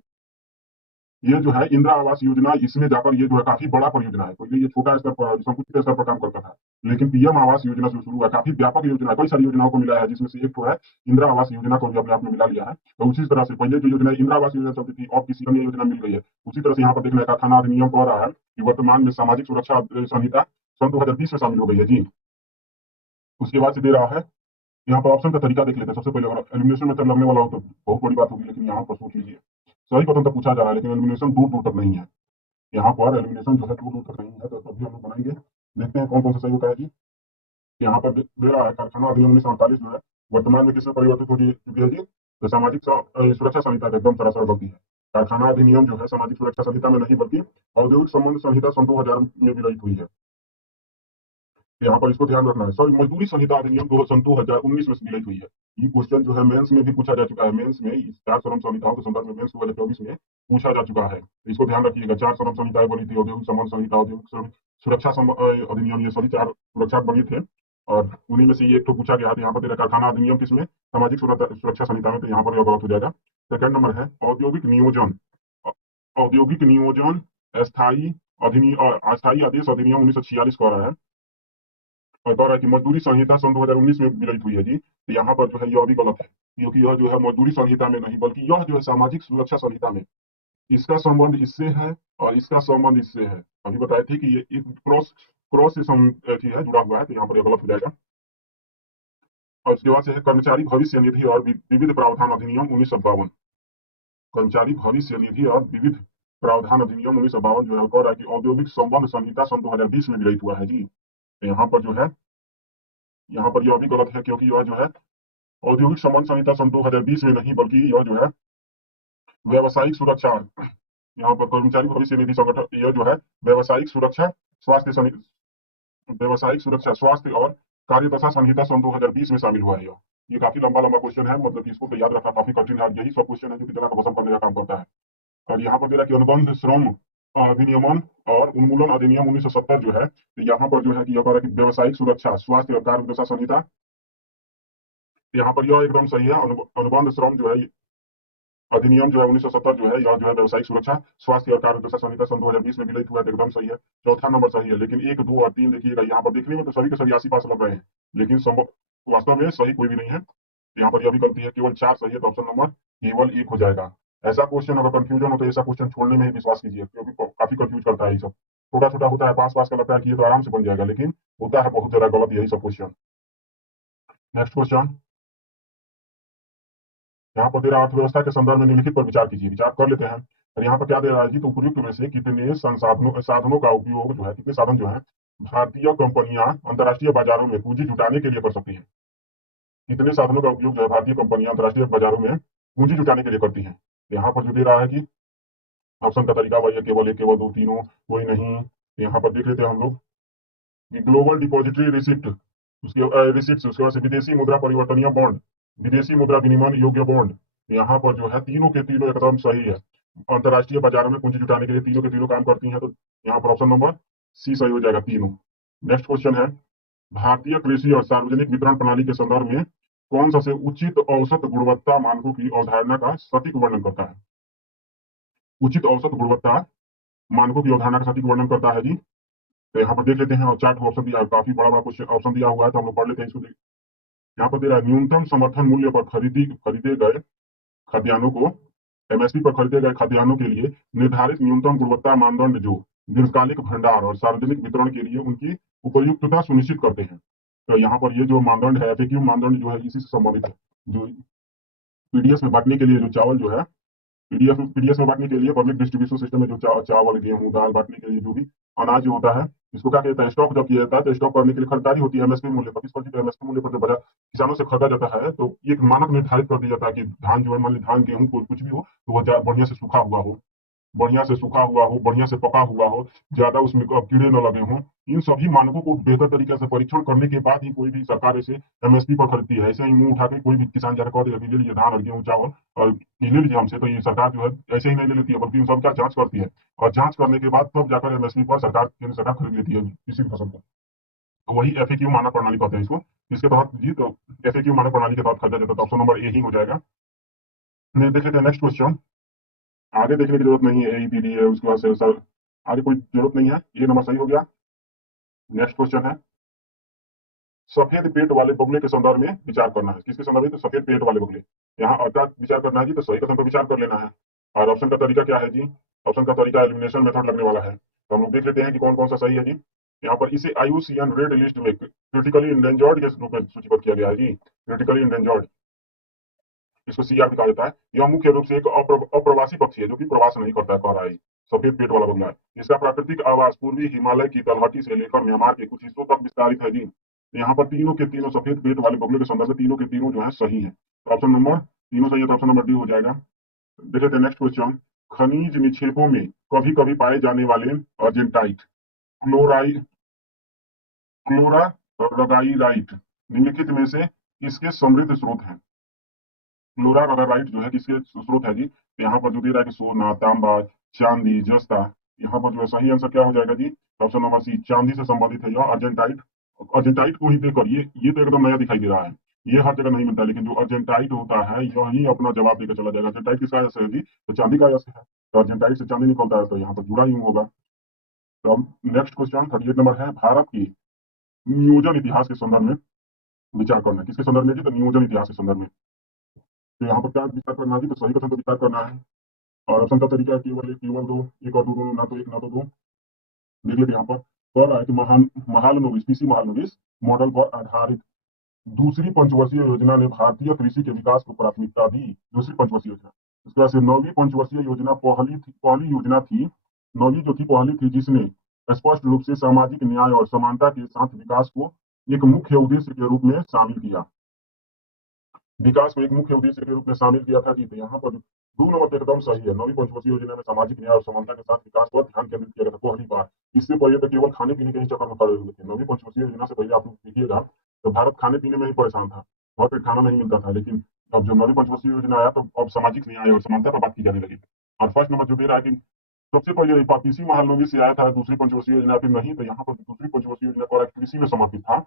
ये जो है इंदिरा आवास योजना, इसमें जाकर ये जो है काफी बड़ा परियोजना है, तो ये छोटा स्तर पर संकुचित स्तर पर काम करता था। लेकिन पीएम आवास योजना जो शुरू हुआ, काफी व्यापक योजना है, कई सारी योजनाओं को मिला है, जिसमें से एक तो है इंदिरा आवास योजना को भी अपने आप में मिला लिया है। तो उसी तरह से पहले जो योजना इंदिरा आवास योजना चलती थी, और किसी अन्य योजना मिल गई है, उसी तरह से यहाँ पर देखने का थाना अधिनियम कह रहा है कि वर्तमान में सामाजिक सुरक्षा संहिता सन 2020 में शामिल हो गई है जी। उसके बाद से दे रहा है, यहाँ पर ऑप्शन का तरीका देख लेते हैं। सबसे पहले अगर एलिमिनेशन मेथड लगने वाला हो तो बहुत बड़ी बात होगी, लेकिन यहाँ पर सोच लीजिए, सही पसंद तक पूछा जा रहा है, लेकिन एलिमिनेशन दूर दूर तक नहीं है। यहाँ पर एलिमिनेशन जो है दूर दूर तक नहीं है, तो तभी हम लोग बनाएंगे। देखते हैं कौन कौन सा सही होता है जी। यहाँ पर दे रहा है कारखाना अधिनियम 1948 जो है वर्तमान में किसमें परिवर्तित हो चुकी है जी, तो सामाजिक सुरक्षा संहिता का एकदम सरासर गलती है। कारखाना अधिनियम जो है सामाजिक सुरक्षा संहिता में नहीं, बल्कि औद्योगिक संबंध संहिता सन 2000 में विलयित हुई है। यहाँ पर इसको ध्यान रखना है। सॉरी, मजदूरी संहिता अधिनियम सन 2019 में विलयित हुई है। ये क्वेश्चन जो है मेंस में भी पूछा जा चुका है। मेंस में इस 4 श्रम संहिताओं के संदर्भ में मेंस 2024 में पूछा जा चुका है, तो इसको ध्यान रखिएगा। 4 श्रम संहिताएं बनी थी, औद्योगिक संबंध संहिता, औद्योगिक सुरक्षा अधिनियम, ये सभी 4 सुरक्षा बने थे, और उन्हीं में से ये एक तो पूछा गया था। यहाँ पर तेरा कारखाना अधिनियम किसमें, सामाजिक सुरक्षा संहिता में, तो यहाँ पर यह गलत हो जाएगा। सेकंड नंबर है औद्योगिक नियोजन। औद्योगिक नियोजन अस्थायी अस्थायी आदेश अधिनियम 1946 कह रहा है, और कह रहा है कि मजदूरी संहिता सन 2019 में विलयित हुई है जी। तो यहाँ पर जो है यह भी गलत है, क्योंकि यह जो है मजदूरी संहिता में नहीं, बल्कि यह जो है सामाजिक सुरक्षा संहिता में, इसका संबंध इससे है और इसका संबंध इससे है। अभी बताए थे कि ये एक क्रॉस क्रॉस से है, जुड़ा हुआ है, तो यहाँ पर यह गलत हो जाएगा। और उसके बाद से है कर्मचारी भविष्य निधि और विविध प्रावधान अधिनियम 1952। कर्मचारी भविष्य निधि और विविध प्रावधान अधिनियम 1952 जो है कह रहा है कि औद्योगिक संबंध संहिता सन 2020 में विलयित हुआ है जी। तो यहाँ पर जो है, यहाँ पर यह भी गलत है, क्योंकि यह जो है औद्योगिक संबंध संहिता सन 2020 में नहीं, बल्कि यह जो है व्यावसायिक सुरक्षा, यहाँ पर कर्मचारी भविष्य निधि संगठन, यह जो है व्यावसायिक सुरक्षा स्वास्थ्य व्यावसायिक सुरक्षा स्वास्थ्य और कार्यदशा संहिता सन 2020 में शामिल हुआ है। ये काफी लंबा लंबा क्वेश्चन है, मतलब कि इसको तो याद रखना काफी कठिन है। यही सब क्वेश्चन है जो कितना का पसंद करने का काम करता है। और यहाँ पर दे रहा है कि अनुबंध श्रम विनियमन और उन्मूलन अधिनियम 1970 जो है, तो यहाँ पर जो है कि यह कह रहा है कि व्यावसायिक सुरक्षा स्वास्थ्य और कार्यदशा संहिता, यहाँ पर यह एकदम सही है। अनुबंध श्रम जो है अधिनियम जो है 1970 जो है, यह जो है व्यावसायिक सुरक्षा स्वास्थ्य और कार्यदशा संहिता सन 2020 में विलयित हुआ है, तो एकदम सही है। चौथा नंबर सही है, लेकिन 1, 2 और 3 देखिएगा, यहाँ पर देखने में तो सभी के सभी आसी पास लग रहे हैं, लेकिन वास्तव में सही कोई भी नहीं है। यहाँ पर यह भी गलती है, केवल 4 सही है, तो ऑप्शन नंबर केवल 1 हो जाएगा। ऐसा क्वेश्चन अगर कंफ्यूजन हो तो ऐसा क्वेश्चन छोड़ने में ही विश्वास कीजिए, क्योंकि काफी कंफ्यूज करता है ये सब। छोटा छोटा होता है, पास पास का लगता है कि ये तो आराम से बन जाएगा, लेकिन होता है बहुत ज्यादा गलत यही सब क्वेश्चन। नेक्स्ट क्वेश्चन यहाँ पर दे रहा है अर्थव्यवस्था के संदर्भ में निम्नलिखित पर विचार कीजिए। विचार कर लेते हैं। और यहाँ पर क्या दे रहा है जी, तो उपयुक्त में से कितने साधनों का उपयोग जो है, कितने साधन जो है भारतीय कंपनियां अंतर्राष्ट्रीय बाजारों में पूंजी जुटाने के लिए कर सकती हैं। कितने साधनों का उपयोग जो है भारतीय कंपनियां अंतर्राष्ट्रीय बाजारों में पूंजी जुटाने के लिए करती हैं। यहाँ पर जो दे रहा है कि ऑप्शन का तरीका वही है, केवल 1, केवल 2, तीनों, कोई नहीं। यहाँ पर देख लेते हैं हम लोग कि ग्लोबल डिपॉजिटरी रिसिप्ट, उसके रिसिप्ट, उसके बाद से विदेशी मुद्रा परिवर्तनीय बॉन्ड, विदेशी मुद्रा विनिमय योग्य बॉन्ड। यहाँ पर जो है तीनों के तीनों एकदम सही है। अंतर्राष्ट्रीय बाजारों में पूंजी जुटाने के लिए तीनों के तीनों काम करती हैं, तो यहाँ पर ऑप्शन नंबर सी सही हो जाएगा, तीनों। नेक्स्ट क्वेश्चन है भारतीय कृषि और सार्वजनिक वितरण प्रणाली के संदर्भ में कौन सबसे उचित औसत गुणवत्ता मानकों की अवधारणा का सटीक वर्णन करता है। उचित औसत गुणवत्ता मानकों की अवधारणा का सटीक वर्णन करता है जी। तो यहाँ पर देख लेते हैं, और 4 ऑप्शन दिया है, काफी बड़ा बड़ा क्वेश्चन ऑप्शन दिया हुआ है, तो हम लोग पढ़ लेते हैं इसको। यहाँ पर दे रहा है न्यूनतम समर्थन मूल्य पर खरीदे गए खाद्यान्नों को, एमएसपी पर खरीदे गए खाद्यान्नों के लिए निर्धारित न्यूनतम गुणवत्ता मानदंड जो दीर्घकालिक भंडार और सार्वजनिक वितरण के लिए उनकी उपयुक्तता सुनिश्चित करते हैं। तो यहाँ पर ये जो मानदंड है, एफएक्यू मानदंड जो है, इसी से संबंधित है। जो पीडीएस में बांटने के लिए जो चावल जो है, पीडीएस में बांटने के लिए पब्लिक डिस्ट्रीब्यूशन सिस्टम में जो चावल गेहूं दाल बांटने के लिए जो भी अनाज जो होता है, इसको क्या कहता है, स्टॉक जब किया जाता है, तो स्टॉक करने के लिए खरीदारी होती है एमएसपी मूल्य पर। किस पर, एमएसपी मूल्य पर जब बाजार किसानों से खरीदा जाता है, तो एक मानक निर्धारित कर दिया जाता है कि धान जो है, मान लीजिए धान गेहूं कुछ भी हो, तो वह बढ़िया से सूखा हुआ हो, बढ़िया से सूखा हुआ हो, बढ़िया से पका हुआ हो, ज्यादा उसमें कीड़े न लगे हों। इन सभी मानकों को बेहतर तरीके से परीक्षण करने के बाद ही कोई भी सरकार ऐसे एमएसपी पर खरीदती है। ऐसे ही मुंह उठा के कोई भी किसान जाकर कह देगा कि ले लीजिए धान और गेहूं चावल और ये ले लीजिए हमसे, तो ये सरकार जो है ऐसे ही नहीं ले लेती है, बल्कि इन सबका जांच करती है और जांच करने के बाद तब जाकर एमएसपी पर सरकार, केंद्र सरकार खरीद लेती है किसी भी फसल को। तो वही एफएक्यू मानक प्रणाली कहते हैं इसको। इसके तहत जी, तो एफएक्यू मानक प्रणाली के तहत खरीदा जाता है, तो ऑप्शन नंबर ए ही हो जाएगा। देख लेते हैं नेक्स्ट क्वेश्चन। आगे देखने की जरूरत नहीं है, एईपीडी है, उसके बाद से सर आगे कोई जरूरत नहीं है, ये नंबर सही हो गया। नेक्स्ट क्वेश्चन है, सफेद पेट वाले बगुले के संदर्भ में विचार करना है। किसके संदर्भ में? तो सफेद पेट वाले बगुले। यहाँ अर्थात विचार करना है जी, तो सही कथन पर विचार कर लेना है। और ऑप्शन का तरीका क्या है जी? ऑप्शन का तरीका एलिमिनेशन मेथड लगने वाला है। तो हम लोग देख लेते हैं कि कौन कौन सा सही है जी। यहाँ पर इसे आईयूसीएन रेड लिस्ट में क्रिटिकली इंडेंजर्ड के रूप में सूचीबद्ध किया गया है जी, क्रिटिकली इंडेंजर्ड, इसको सीआर भी कहा जाता है। यह मुख्य रूप से एक अप्रवासी पक्षी है जो कि प्रवास नहीं करता है, कह रहा है। सफेद पेट वाला बगुला है। इसका प्राकृतिक आवास पूर्वी हिमालय की तलहटी से लेकर म्यांमार के कुछ हिस्सों तक विस्तारित है जी। तो यहाँ पर तीनों के तीनों सफेद पेट वाले बगुले के संदर्भ में तीनों के तीनों जो है सही है। तो ऑप्शन नंबर तीनों सही है, तो ऑप्शन नंबर डी हो जाएगा। देख लेते हैं नेक्स्ट क्वेश्चन। खनिज निक्षेपों में कभी कभी पाए जाने वाले अर्जेंटाइट, क्लोराई क्लोरा रगाइराइट निम्नलिखित में से किसके समृद्ध स्रोत हैं? फ्लोरा रगाराइट जो है किसके स्रोत है जी? तो यहाँ पर जो दे रहा है कि सोना, तांबा, चांदी, जस्ता, यहाँ पर जो है सही आंसर क्या हो जाएगा जी? ऑप्शन नंबर सी, चांदी से संबंधित है यह अर्जेंटाइट। अर्जेंटाइट को ही देकर ये तो एकदम नया दिखाई दे रहा है, ये हर जगह नहीं मिलता, लेकिन जो अर्जेंटाइट होता है यही अपना जवाब देकर चला जाएगा। अर्जेंटाइट किसका यश है जी? तो चांदी का यश है। तो अर्जेंटाइट से चांदी निकलता है, तो यहाँ पर जुड़ा ही होगा। तो अब नेक्स्ट क्वेश्चन 38 नंबर है, भारत की नियोजन इतिहास के संदर्भ में विचार करना है। किसके संदर्भ में जी? तो नियोजन इतिहास के संदर्भ में। तो यहाँ पर क्या विचार करना है जी? तो सही कथन पर विचार करना है। और ऑप्शन का तरीका केवल एक, केवल दो, एक और दो, दोनों, ना तो एक ना तो दो। देख लेते हैं यहाँ पर कह रहा है कि महालनोबिस, पीसी महालनोबिस मॉडल पर आधारित दूसरी पंचवर्षीय योजना ने भारतीय कृषि के विकास को प्राथमिकता दी। दूसरी पंचवर्षीय योजना, उसके बाद से नौवीं पंचवर्षीय योजना पहली योजना थी। नौवीं जो थी पहली थी, जिसने स्पष्ट रूप से सामाजिक न्याय और समानता के साथ विकास को एक मुख्य उद्देश्य के रूप में शामिल किया। विकास को एक मुख्य उद्देश्य के रूप में शामिल किया था जी। तो यहाँ पर दो नंबर तो एकदम सही है। नवी पंचवर्षीय योजना में सामाजिक न्याय और समानता के साथ विकास पर ध्यान केंद्रित किया गया था पहली बार। इससे पहले तो केवल खाने पीने के ही चक्कर में पड़े हुए थे। नवी पंचवर्षीय योजना से पहले आप लोग देखिएगा तो भारत खाने पीने में ही परेशान था, बहुत पेट खाना नहीं मिलता था। लेकिन अब जब नवी पंचवर्षीय योजना आया तो अब सामाजिक न्याय और समानता पर बात की जाने लगी। और फर्स्ट नंबर जो दे रहा है कि सबसे पहले पीसी महालनोबिस से आया था दूसरी पंचवर्षीय योजना, फिर नहीं। तो यहाँ पर दूसरी पंचवर्षीय योजना को कृषि में समर्पित था,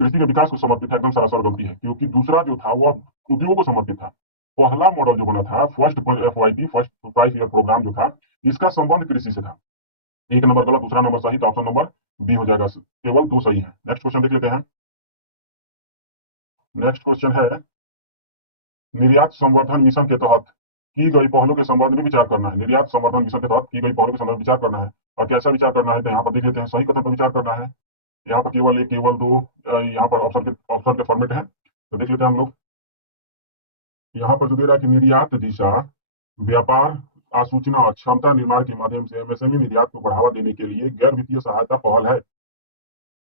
कृषि के विकास को समर्पित था, एकदम सरासर गलती है, क्योंकि दूसरा जो था वो उद्योगों को समर्पित था। पहला मॉडल जो बना था फर्स्ट एफवाईपी, फर्स्ट 5 ईयर प्रोग्राम जो था, इसका संबंध कृषि से था। एक नंबर गलत, दूसरा नंबर सही, तो ऑप्शन नंबर बी हो जाएगा। केवल दो सही है। नेक्स्ट क्वेश्चन देख लेते हैं। नेक्स्ट क्वेश्चन है, निर्यात संवर्धन मिशन के तहत की गई पहलों के संबंध में विचार करना है। निर्यात संवर्धन मिशन के तहत की गई पहलों के संबंध में विचार करना है। और कैसा विचार करना है? तो यहाँ पर देख लेते हैं, सही कथन पर विचार करना है। यहाँ पर केवल एक, केवल दो, यहाँ पर ऑप्शन के फॉर्मेट है। तो देख लेते हैं हम लोग। यहाँ पर जो दे रहा है कि निर्यात दिशा व्यापार आसूचना और क्षमता निर्माण के माध्यम से एमएसएमई निर्यात को बढ़ावा देने के लिए गैर वित्तीय सहायता पहल है।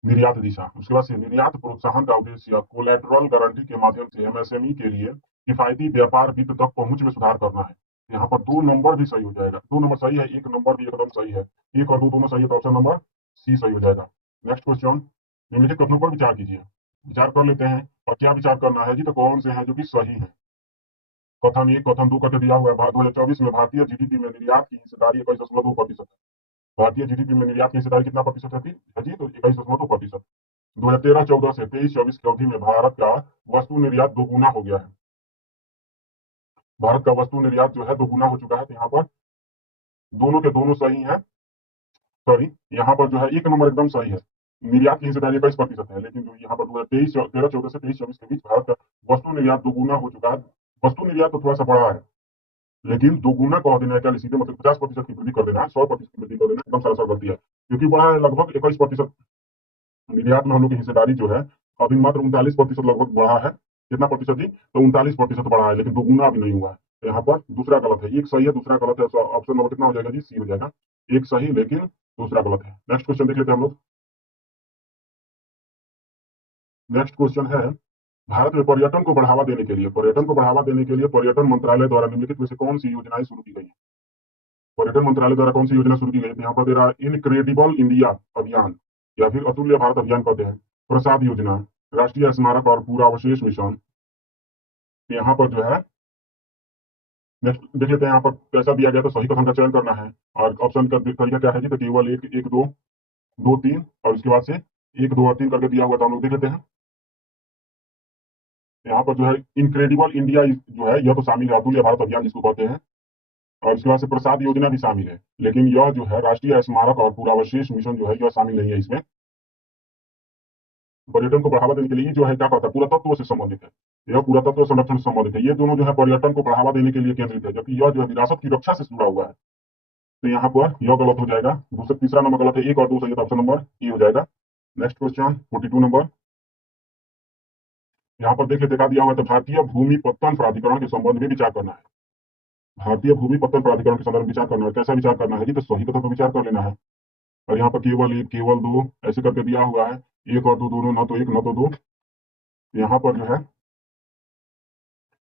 निर्यात दिशा, उसके बाद से निर्यात प्रोत्साहन का उद्देश्य कोलैटरल गारंटी के माध्यम से एमएसएमई के लिए किफायती व्यापार वित्त तक पहुंच में सुधार करना है। यहाँ पर दो नंबर भी सही हो जाएगा, दो नंबर सही है, एक नंबर भी एकदम सही है। एक और दो दोनों सही है, तो ऑप्शन नंबर सी सही हो जाएगा। नेक्स्ट क्वेश्चन, निम्नलिखित कथनों पर विचार कीजिए। विचार कर लेते हैं और क्या विचार करना है जी? तो कौन से हैं जो कि सही है? कथन एक, कथन दो करके दिया हुआ है। 2024 में भारतीय जीडीपी में निर्यात की हिस्सेदारी 21.2% है। भारतीय जीडीपी में निर्यात की हिस्सेदारी कितना प्रतिशत है जी? तो 21.2%। 2013-14 से 23-24 की अवधि में भारत का वस्तु निर्यात दोगुना हो गया है। भारत का वस्तु निर्यात जो है दोगुना हो चुका है। तो यहाँ पर दोनों के दोनों सही है। सॉरी, यहाँ पर जो है एक नंबर एकदम सही है। निर्यात की हिस्सेदारी 21% है, लेकिन जो यहाँ पर 2013-14 से 23-24 के बीच भारत का वस्तु निर्यात दोगुना हो चुका है। वस्तु निर्यात तो थोड़ा सा बढ़ा है, लेकिन दोगुना कह देना है क्या? सीधे मतलब 50% की वृद्धि कर देना है, 100% की वृद्धि कर देना एकदम सरासर गलती है। क्योंकि बढ़ा है लगभग 21%। निर्यात में हम लोग की हिस्सेदारी जो है अभी मात्र 39% लगभग बढ़ा है। कितना प्रतिशत जी? तो 39% बढ़ा है, लेकिन दोगुना अभी नहीं हुआ है। तो यहाँ पर दूसरा गलत है, एक सही है दूसरा गलत है। ऑप्शन नंबर कितना हो जाएगा जी? सी हो जाएगा। एक सही लेकिन दूसरा गलत है। नेक्स्ट क्वेश्चन देख लेते हैं हम लोग। नेक्स्ट क्वेश्चन है, भारत में पर्यटन को बढ़ावा देने के लिए पर्यटन मंत्रालय द्वारा निम्नलिखित में से कौन सी योजनाएं शुरू की गई है? पर्यटन मंत्रालय द्वारा कौन सी योजना शुरू की गई? तो यहाँ पर दे रहा है इनक्रेडिबल इंडिया अभियान, या फिर अतुल्य भारत अभियान कहते हैं, प्रसाद योजना, राष्ट्रीय स्मारक और पूरावशेष मिशन। यहाँ पर जो है नेक्स्ट देख लेते हैं, यहाँ पर कैसा दिया गया, तो सही कथन का चयन करना है। और ऑप्शन का तरीका क्या है जी? तो केवल एक, एक दो, दो तीन, और उसके बाद से एक दो और तीन करके दिया हुआ, तो हम लोग देख लेते हैं। यहाँ पर जो है इनक्रेडिबल इंडिया जो है यह तो शामिल है, अतुल्य भारत अभियान जिसको कहते हैं, और उसके बाद से प्रसाद योजना भी शामिल है, लेकिन यह जो है राष्ट्रीय स्मारक और पूरावशेष मिशन जो है यह शामिल नहीं है इसमें। पर्यटन को बढ़ावा देने के लिए जो है क्या कहता है, पुरातत्व से संबंधित है, यह पुरातत्व संरक्षण से संबंधित है। ये दोनों जो है पर्यटन को बढ़ावा देने के लिए केंद्रित है, जबकि यह जो है विरासत की रक्षा से जुड़ा हुआ है। तो यहाँ पर यह गलत हो जाएगा। दूसरा तीसरा नंबर गलत है, एक और दो सही है, तो ऑप्शन नंबर ई हो जाएगा। नेक्स्ट क्वेश्चन 42 नंबर, यहाँ पर देख लेते क्या दिया हुआ है, तो भारतीय भूमि पत्तन प्राधिकरण के संबंध में विचार करना है। भारतीय भूमि पत्तन प्राधिकरण के संदर्भ में विचार करना है। कैसा विचार करना है जी? तो सही कथन पर विचार कर लेना है। और यहाँ पर केवल एक, केवल दो ऐसे करके दिया हुआ है, एक और दो दोनों, न तो एक न तो दो। यहाँ पर जो है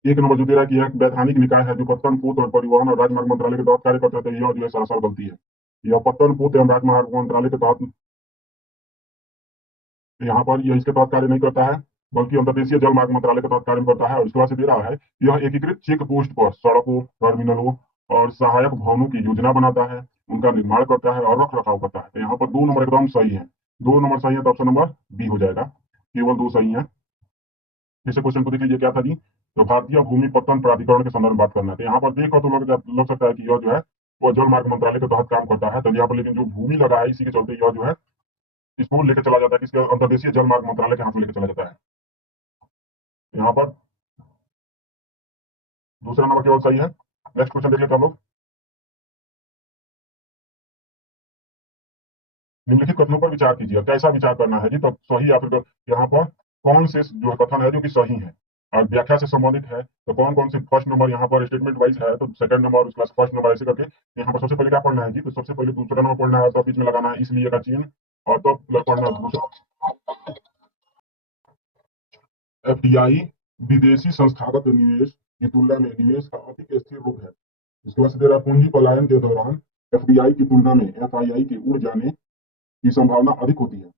एक नंबर जो दे रहा है कि यह वैधानिक निकाय है जो पत्तन पोत और परिवहन और राजमार्ग मंत्रालय के तहत कार्य करता है, तो यह जो है सरासर गलती है। यह पत्तन पोत एवं राजमार्ग मंत्रालय के तहत, यहाँ पर यह इसके तहत कार्य नहीं करता है, बल्कि अंतर्देशीय जल मार्ग मंत्रालय के तहत कार्य करता है। और इसके बाद से दे रहा है यह एकीकृत चेक पोस्ट पर सड़कों, टर्मिनलों और सहायक भवनों की योजना बनाता है, उनका निर्माण करता है और रख रखाव करता है। तो यहाँ पर दो नंबर एकदम सही है, दो नंबर सही है, तो ऑप्शन नंबर बी हो जाएगा। केवल दो सही है। इसे क्वेश्चन को देख लीजिए क्या था जी? तो भारतीय भूमि पत्तन प्राधिकरण के संदर्भ में बात करना है। तो यहाँ पर देखो तो लग सकता है कि यह जो है वह जल मार्ग मंत्रालय के तहत काम करता है, तो यहाँ पर लेकिन जो भूमि लगा है इसी के चलते यह जो है इसको लेकर चला जाता है, किसके अंतर्देशीय जल मार्ग मंत्रालय के हाथ में लेकर चला जाता है। यहाँ पर दूसरा नंबर केवल सही है। नेक्स्ट क्वेश्चन देख लेते हैं हम लोग। निम्नलिखित कथनों पर विचार कीजिए। कैसा विचार करना है जी? तो सही या फिर यहाँ पर कौन से जो कथन है जो कि सही है और व्याख्या से संबंधित है, तो कौन कौन से फर्स्ट नंबर यहाँ पर स्टेटमेंट वाइज है, तो सेकंड नंबर उसके बाद फर्स्ट नंबर ऐसे करके यहाँ पर सबसे पहले क्या पढ़ना है जी? तो सबसे पहले दूसरा नंबर पढ़ना है, तो बीच में लगाना है इसलिए का चिन्ह, और तो पढ़ना है दूसरा एफडीआई विदेशी संस्थागत निवेश की तुलना में निवेश का अधिक स्थिर रूप है। इसके बाद से दे रहा पूंजी पलायन के दौरान एफडीआई की तुलना में एफआईआई के उड़ जाने की संभावना अधिक होती है।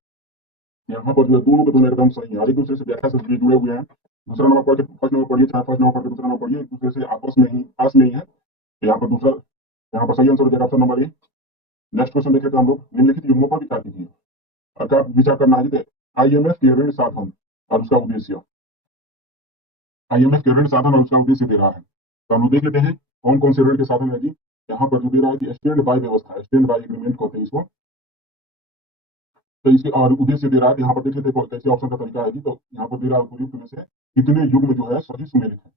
यहाँ पर जो है दोनों के दोनों एकदम सही है, एक दूसरे से व्याख्या से जुड़े हुए हैं। दूसरा नंबर पढ़ के फर्स्ट नंबर पढ़िए, चाहे फर्स्ट नंबर पढ़ के दूसरा नंबर पढ़िए, एक दूसरे से आपस में ही पास में ही है। तो यहाँ पर दूसरा, यहाँ पर सही आंसर हो जाएगा option number A. Next question देख लेते हैं हम लोग। निम्नलिखित युग्मों पर विचार कीजिए और क्या विचार करना है? आईएमएफ के ऋण साधन और उसका उद्देश्य, आईएमएफ के ऋण साधन और उसका उद्देश्य दे रहा है, तो हम लोग देख लेते हैं कौन कौन से ऋण के साधन है जी। यहाँ पर जो दे रहा है कि स्टैंड बाय व्यवस्था, स्टैंड बाय एग्रीमेंट कहते हैं इसको, तो इसके और उद्देश्य दे रहा है। यहाँ पर देख लेते हैं कैसे ऑप्शन का तरीका है जी। तो यहाँ पर दे रहा है उपयुक्त में से कितने युग्म जो है सही सुमेलित है।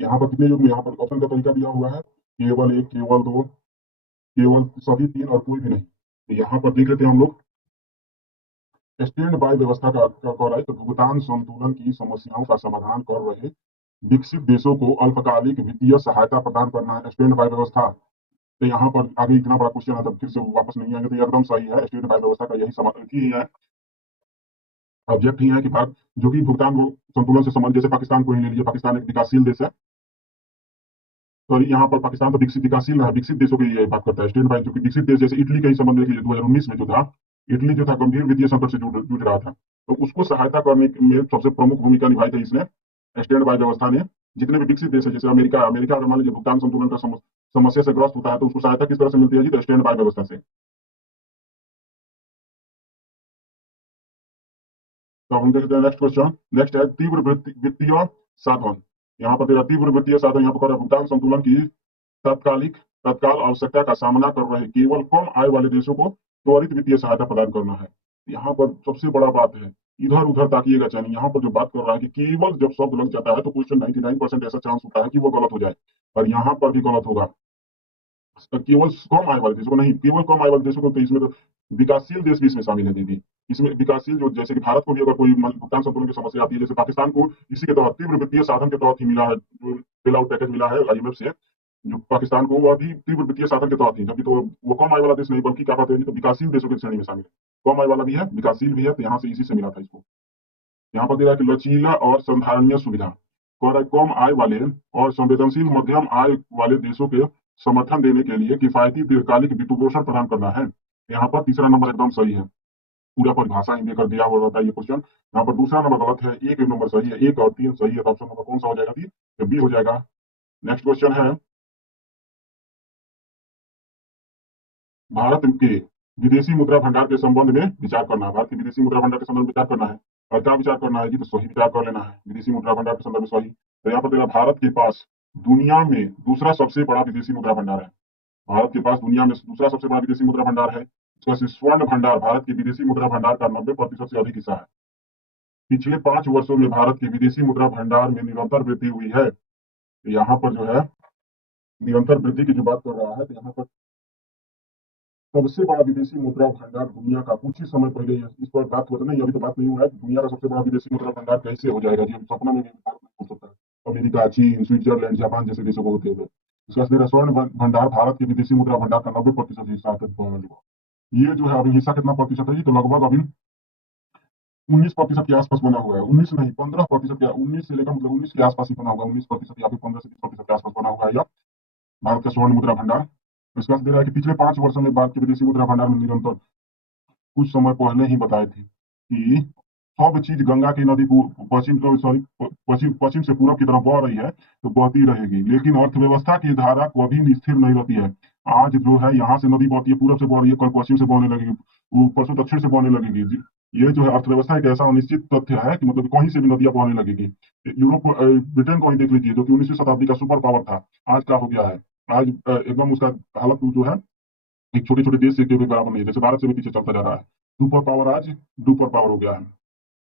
यहाँ पर कितने युग्म, यहाँ पर ऑप्शन का तरीका दिया हुआ है, केवल एक, केवल दो, केवल सभी तीन और कोई भी नहीं। तो यहाँ पर देख लेते हैं हम लोग स्टैंड बाय व्यवस्था का कह रहा है, तो भुगतान संतुलन की समस्याओं का समाधान कर रहे विकसित देशों को अल्पकालिक वित्तीय सहायता प्रदान करना है स्टैंड बाय व्यवस्था। तो यहाँ पर आगे इतना बड़ा क्वेश्चन है, तब फिर से वापस नहीं आएंगे, तो ये एकदम सही है। स्टेट बाय व्यवस्था का यही समाधान ही है, ऑब्जेक्ट ही है कि भारत जो कि भुगतान संतुलन से संबंधित, जैसे पाकिस्तान को ही ले लीजिए, पाकिस्तान एक विकासशील देश है, तो यहाँ पर पाकिस्तान तो विकसित विकासशील है, विकसित देशों की ये बात करता है। स्टेट बैंक जो कि विकसित देश, जैसे इटली का ही संबंध देख लीजिए, 2019 में जो था, इटली जो था गंभीर वित्तीय संकट से जूझ रहा था, तो उसको सहायता करने में सबसे प्रमुख भूमिका निभाई थी इसने, स्टैंड बाय व्यवस्था ने। जितने भी विकसित देश है, जैसे अमेरिका, अमेरिका अगर मान लीजिए भुगतान संतुलन का समस्या से ग्रस्त होता है, तो उसको सहायता किस तरह से मिलती है जी? तो स्टैंड बाय व्यवस्था से। तो हम देखते हैं नेक्स्ट क्वेश्चन। नेक्स्ट है तीव्र वित्तीय साधन। यहाँ पर तेरा तीव्र वित्तीय साधन यहाँ पर भुगतान संतुलन की तात्कालिक तत्काल आवश्यकता का सामना कर रहे केवल कम आय वाले देशों को त्वरित वित्तीय सहायता प्रदान करना है। यहाँ पर सबसे बड़ा बात है, इधर उधर ताकिएगा चाहिए। यहाँ पर जो बात कर रहा है कि केवल जब शब्द लग जाता है तो क्वेश्चन 99% ऐसा चांस होता है कि वो गलत हो जाए, और यहाँ पर भी गलत होगा। केवल कम आय वाले देशों को नहीं, केवल कम आय वाले देशों को, तो इसमें तो विकासशील देश भी इसमें शामिल है दीदी। इसमें विकासशील जो, जैसे कि भारत को भी अगर कोई भुगतान संतुलन की समस्या आती है, जैसे पाकिस्तान को इसी के तहत तीव्र वित्तीय साधन के तहत ही मिला है, जो बेल आउट पैकेज मिला है आईएमएफ से, जो पाकिस्तान को, वह भी तीव्र वित्तीय साधन के तहत ही, जबकि तो वो कम आय वाला देश नहीं, बल्कि क्या कहते हैं तो विकासशील देशों की श्रेणी में शामिल है। कम आय वाला भी है, विकासशील भी है, तो यहाँ से इसी से मिला था इसको। यहाँ पर दे रहा है कि लचीला और संधारणीय सुविधा, कह रहा है कम आय वाले और संवेदनशील मध्यम आय वाले देशों के समर्थन देने के लिए किफायती दीर्घकालिक वित्तपोषण प्रदान करना है। यहाँ पर तीसरा नंबर एकदम सही है, पूरा परिभाषा हिंदी कर दिया हुआ रहता है ये क्वेश्चन। यहाँ पर दूसरा नंबर गलत है, एक नंबर सही है, एक और तीन सही है, तो ऑप्शन नंबर कौन सा हो जाएगा? बी, तो बी हो जाएगा। नेक्स्ट क्वेश्चन है, भारत के विदेशी मुद्रा भंडार के संबंध में विचार करना है। भारत के विदेशी मुद्रा भंडार के संबंध में विचार करना है, और क्या विचार करना है जी? तो सही विचार कर लेना है, विदेशी मुद्रा भंडार के संदर्भ में सही। तो यहाँ पर तेरा भारत के पास दुनिया में दूसरा सबसे बड़ा विदेशी मुद्रा भंडार है। भारत के पास दुनिया में दूसरा सबसे बड़ा विदेशी मुद्रा भंडार है। इसका स्वर्ण भंडार भारत के विदेशी मुद्रा भंडार का 90% से अधिक हिस्सा है। पिछले 5 वर्षों में भारत के विदेशी मुद्रा भंडार में निरंतर वृद्धि हुई है। तो यहाँ पर जो है निरंतर वृद्धि की जो बात कर रहा है, तो यहाँ पर सबसे बड़ा विदेशी मुद्रा भंडार दुनिया का, कुछ ही समय पहले इस पर बात होता नहीं, अभी तो बात नहीं हुआ है, दुनिया का सबसे बड़ा विदेशी मुद्रा भंडार कैसे हो जाएगा जी? अभी सपना में भी भारत नहीं हो सकता है। अमेरिका, चीन, स्विट्जरलैंड, जापान जैसे देशों को होते हुए इसका स्वर्ण भंडार भारत के विदेशी मुद्रा भंडार का 90% हिस्सा है। ये जो है अभी हिस्सा कितना प्रतिशत है जी? तो लगभग अभी 19% के आसपास बना हुआ है। 19 नहीं, 15% का, 19 से लेकर मतलब 19 के आसपास ही बना हुआ है। 19% या फिर 15 से 20% के आसपास बना हुआ है यह भारत का स्वर्ण मुद्रा भंडार। इसका दे रहा है कि पिछले 5 वर्षों में भारत के विदेशी मुद्रा भंडार में निरंतर, कुछ समय पहले ही बताए थे कि सब चीज गंगा की नदी को पश्चिम से पूरब की तरफ बह रही है, तो बहती रहेगी, लेकिन अर्थव्यवस्था की धारा कभी स्थिर नहीं रहती है। आज जो है यहाँ से नदी बहती है, पूरब से बह रही है, कल पश्चिम से बहने लगेगी, परसों दक्षिण से बहने लगेगी जी। ये जो है अर्थव्यवस्था एक ऐसा अनिश्चित तथ्य है कि मतलब कहीं से भी नदियां बहने लगेगी। यूरोप, ब्रिटेन को ही देख लीजिए, जो कि 19वीं शताब्दी का सुपर पावर था, आज क्या हो गया है? आज एकदम उसका हालत जो है एक छोटे छोटे देश से के भी बराबर नहीं है, जैसे भारत से भी पीछे चलता जा रहा है। सुपर पावर आज डुपर पावर हो गया है।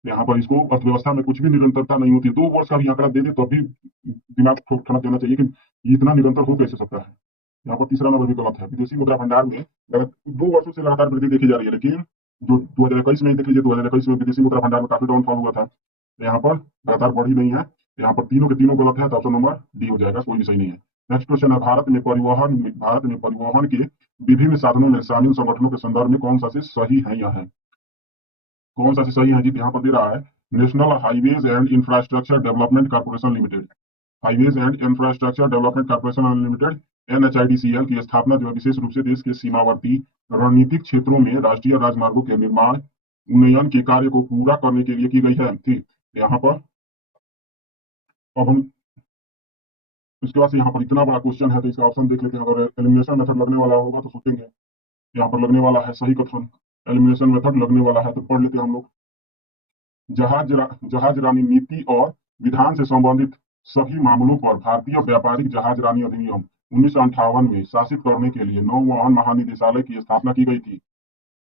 यहाँ पर इसको अर्थव्यवस्था में कुछ भी निरंतरता नहीं होती। 2 वर्ष का भी आंकड़ा दे दे तो भी दिमाग ठनक देना चाहिए कि इतना निरंतर हो कैसे सकता है। यहाँ पर तीसरा नंबर भी गलत है। विदेशी मुद्रा भंडार में 2 वर्षों से लगातार वृद्धि देखी जा रही है, लेकिन जो 2021 में देख लीजिए, 2021 में विदेशी मुद्रा भंडार में काफी डाउनफॉल हुआ था। यहाँ पर लगातार बढ़ी नहीं है। यहाँ पर तीनों के तीनों गलत है, तो ऑप्शन नंबर डी हो जाएगा, कोई भी सही नहीं है। नेक्स्ट क्वेश्चन है, भारत में परिवहन के विभिन्न साधनों में शामिल संगठनों के संदर्भ में कौन सा चीज सही है? यह है कौन सा चीज सही है जी? यहाँ पर दे रहा है national highways and infrastructure development corporation limited. Highways and infrastructure development corporation limited NHIDCL की स्थापना जो है विशेष रूप से देश के सीमावर्ती रणनीतिक क्षेत्रों में राष्ट्रीय राजमार्गों के निर्माण उन्नयन के कार्य को पूरा करने के लिए की गई है। ठीक, यहाँ पर अब हम इसके बाद से यहाँ पर इतना बड़ा क्वेश्चन है, तो इसका ऑप्शन देख लेते हैं। अगर एलिमिनेशन मेथड लगने वाला होगा तो सोचेंगे, यहाँ पर लगने वाला है सही कथन, एलिमिनेशन मेथड लगने वाला है, तो पढ़ लेते हैं हम लोग। जहाज रानी नीति और विधान से संबंधित सभी मामलों पर भारतीय व्यापारिक जहाज रानी अधिनियम 1958 में शासित करने के लिए नौवहन महानिदेशालय की स्थापना की गई थी।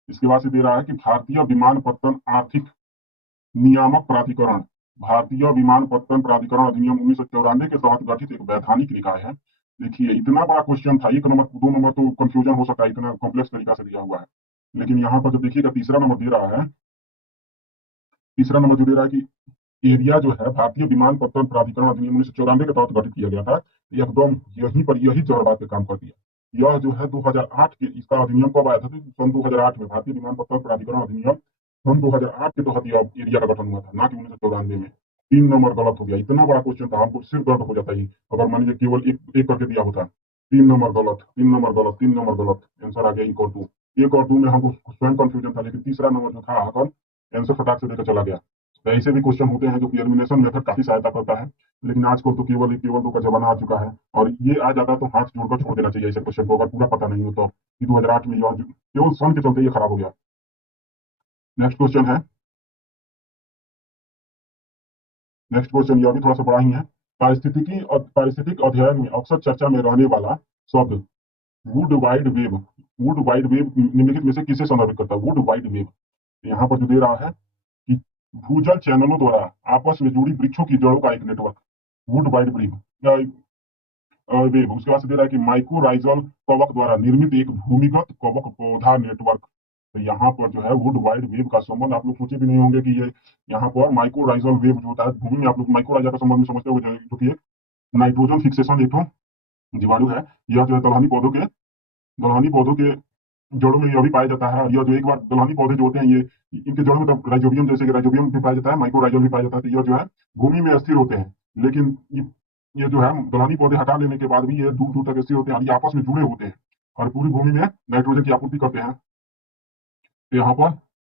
इसके बाद से दे रहा है कि भारतीय विमानपत्तन आर्थिक नियामक प्राधिकरण, भारतीय विमानपत्तन प्राधिकरण अधिनियम 1994 के तहत गठित एक वैधानिक निकाय है। देखिए इतना बड़ा क्वेश्चन था, 1 नंबर 2 नंबर तो कंफ्यूजन हो सकता है, इतना कॉम्प्लेक्स तरीका से दिया हुआ है। लेकिन यहाँ पर जब देखिएगा तीसरा नंबर दे रहा है, तीसरा नंबर जो दे रहा है कि एरिया जो है भारतीय विमानपत्तन प्राधिकरण अधिनियम 1994 के तहत गठित किया गया था, एकदम यहीं पर यही जड़ बात पे काम कर दिया। यह जो है 2008 के, इसका अधिनियम कब आया था? तो सन 2008 में भारतीय विमानपत्तन प्राधिकरण अधिनियम सन 2008 के तहत यह एरिया का गठन हुआ था, ना कि 1994 में। 3 नंबर गलत हो गया। इतना बड़ा क्वेश्चन था, हमको सिर दर्द हो जाता ही अगर मान लीजिए केवल एक करके दिया होता। 3 नंबर गलत, 3 नंबर गलत, 3 नंबर गलत, आंसर आ गया 1 और 2। 1 और 2 में हमको स्वयं कंफ्यूजन था, लेकिन तीसरा नंबर जो था आकर आंसर फटाक से देकर चला गया। तो ऐसे भी क्वेश्चन होते हैं जो कि एलिमिनेशन मेथड काफी सहायता करता है, लेकिन आजकल तो केवल 1 केवल 2 का जमाना आ चुका है, और ये आ जाता है तो हाथ जोड़कर छोड़ देना चाहिए ऐसे क्वेश्चन को, अगर पूरा पता नहीं हो तो। 2008 में यह केवल सन के चलते ये खराब हो गया। नेक्स्ट क्वेश्चन है, नेक्स्ट क्वेश्चन यह भी थोड़ा सा बड़ा ही है। पारिस्थितिक अध्ययन में अक्सर चर्चा में रहने वाला शब्द would wide web, would wide web निम्नलिखित में से किसे संदर्भित करता है? Would wide web. यहाँ पर जो दे रहा है कि भूजल चैनलों द्वारा आपस में जुड़ी वृक्षों की जड़ों का एक network, would wide web. Web उसके बाद से दे रहा है कि माइक्रोराइजल कवक द्वारा निर्मित एक भूमिगत कवक पौधा नेटवर्क। तो यहाँ पर जो है वुड वाइड वेब का संबंध आप लोग सोचे भी नहीं होंगे कि ये यहाँ पर माइक्रोराइजल वेब जो होता है भूमि में, आप लोग माइक्रोराइजल का संबंध में समझते होंगे, जो कि एक नाइट्रोजन फिक्सेशन एक जीवाणु है। यह जो है दलहनी पौधों के जड़ों में यह भी पाया जाता है, और यह जो एक बार दलहनी पौधे जो होते हैं, ये इनके जड़ों में तब राइजोबियम, जैसे कि राइजोबियम भी पाया जाता है, माइक्रोराइजल भी पाया जाता है। तो यह जो है भूमि में अस्थिर होते हैं, लेकिन ये जो है दलहनी पौधे हटा लेने के बाद भी ये दूर दूर तक ऐसे होते हैं और ये आपस में जुड़े होते हैं और पूरी भूमि में नाइट्रोजन की आपूर्ति करते हैं। तो यहाँ पर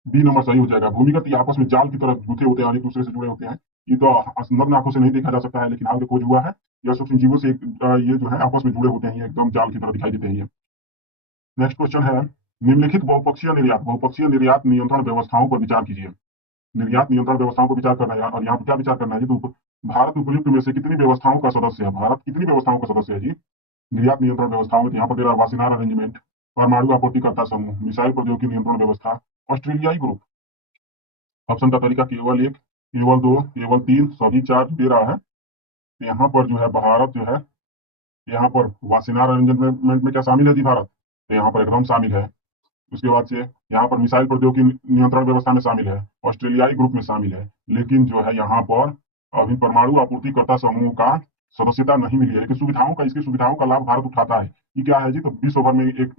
बी नंबर सही हो जाएगा। भूमिगत ये आपस में जाल की तरह गुथे होते हैं और एक दूसरे से जुड़े होते हैं। ये तो नग्न आंखों से नहीं देखा जा सकता है, लेकिन हाल में खोज हुआ है। यह सूक्ष्म जीवों से ये जो है आपस में जुड़े होते हैं, ये एकदम जाल की तरह दिखाई देते हैं ये। नेक्स्ट क्वेश्चन है, निम्नलिखित बहुपक्षीय निर्यात नियंत्रण व्यवस्थाओं पर विचार कीजिए। निर्यात नियंत्रण व्यवस्थाओं पर विचार करना है और यहाँ पर क्या विचार करना है जी, तो भारत उपयुक्त में से कितनी व्यवस्थाओं का सदस्य है? भारत कितनी व्यवस्थाओं का सदस्य है जी निर्यात नियंत्रण व्यवस्थाओं में? यहाँ पर दे रहा है वासिनार अरेंजमेंट, परमाणु आपूर्तिकर्ता समूह, मिसाइल प्रौद्योगिकी नियंत्रण व्यवस्था, ऑस्ट्रेलियाई ग्रुप। ऑप्शन का तरीका केवल एक, केवल दो, केवल तीन, सभी चार दे रहा है। तो यहाँ पर जो है भारत जो है, यहाँ पर वासिनार अरेंजमेंट में क्या शामिल है जी भारत? तो यहाँ पर एकदम शामिल है। उसके बाद से यहाँ पर मिसाइल प्रौद्योगिकी नियंत्रण व्यवस्था में शामिल है, ऑस्ट्रेलियाई ग्रुप में शामिल है, लेकिन जो है यहाँ पर अभी परमाणु आपूर्तिकर्ता समूह का सदस्यता नहीं मिली है। लेकिन सुविधाओं का, इसकी सुविधाओं का लाभ भारत उठाता है। ये क्या है जी, तो विश्व भर में एक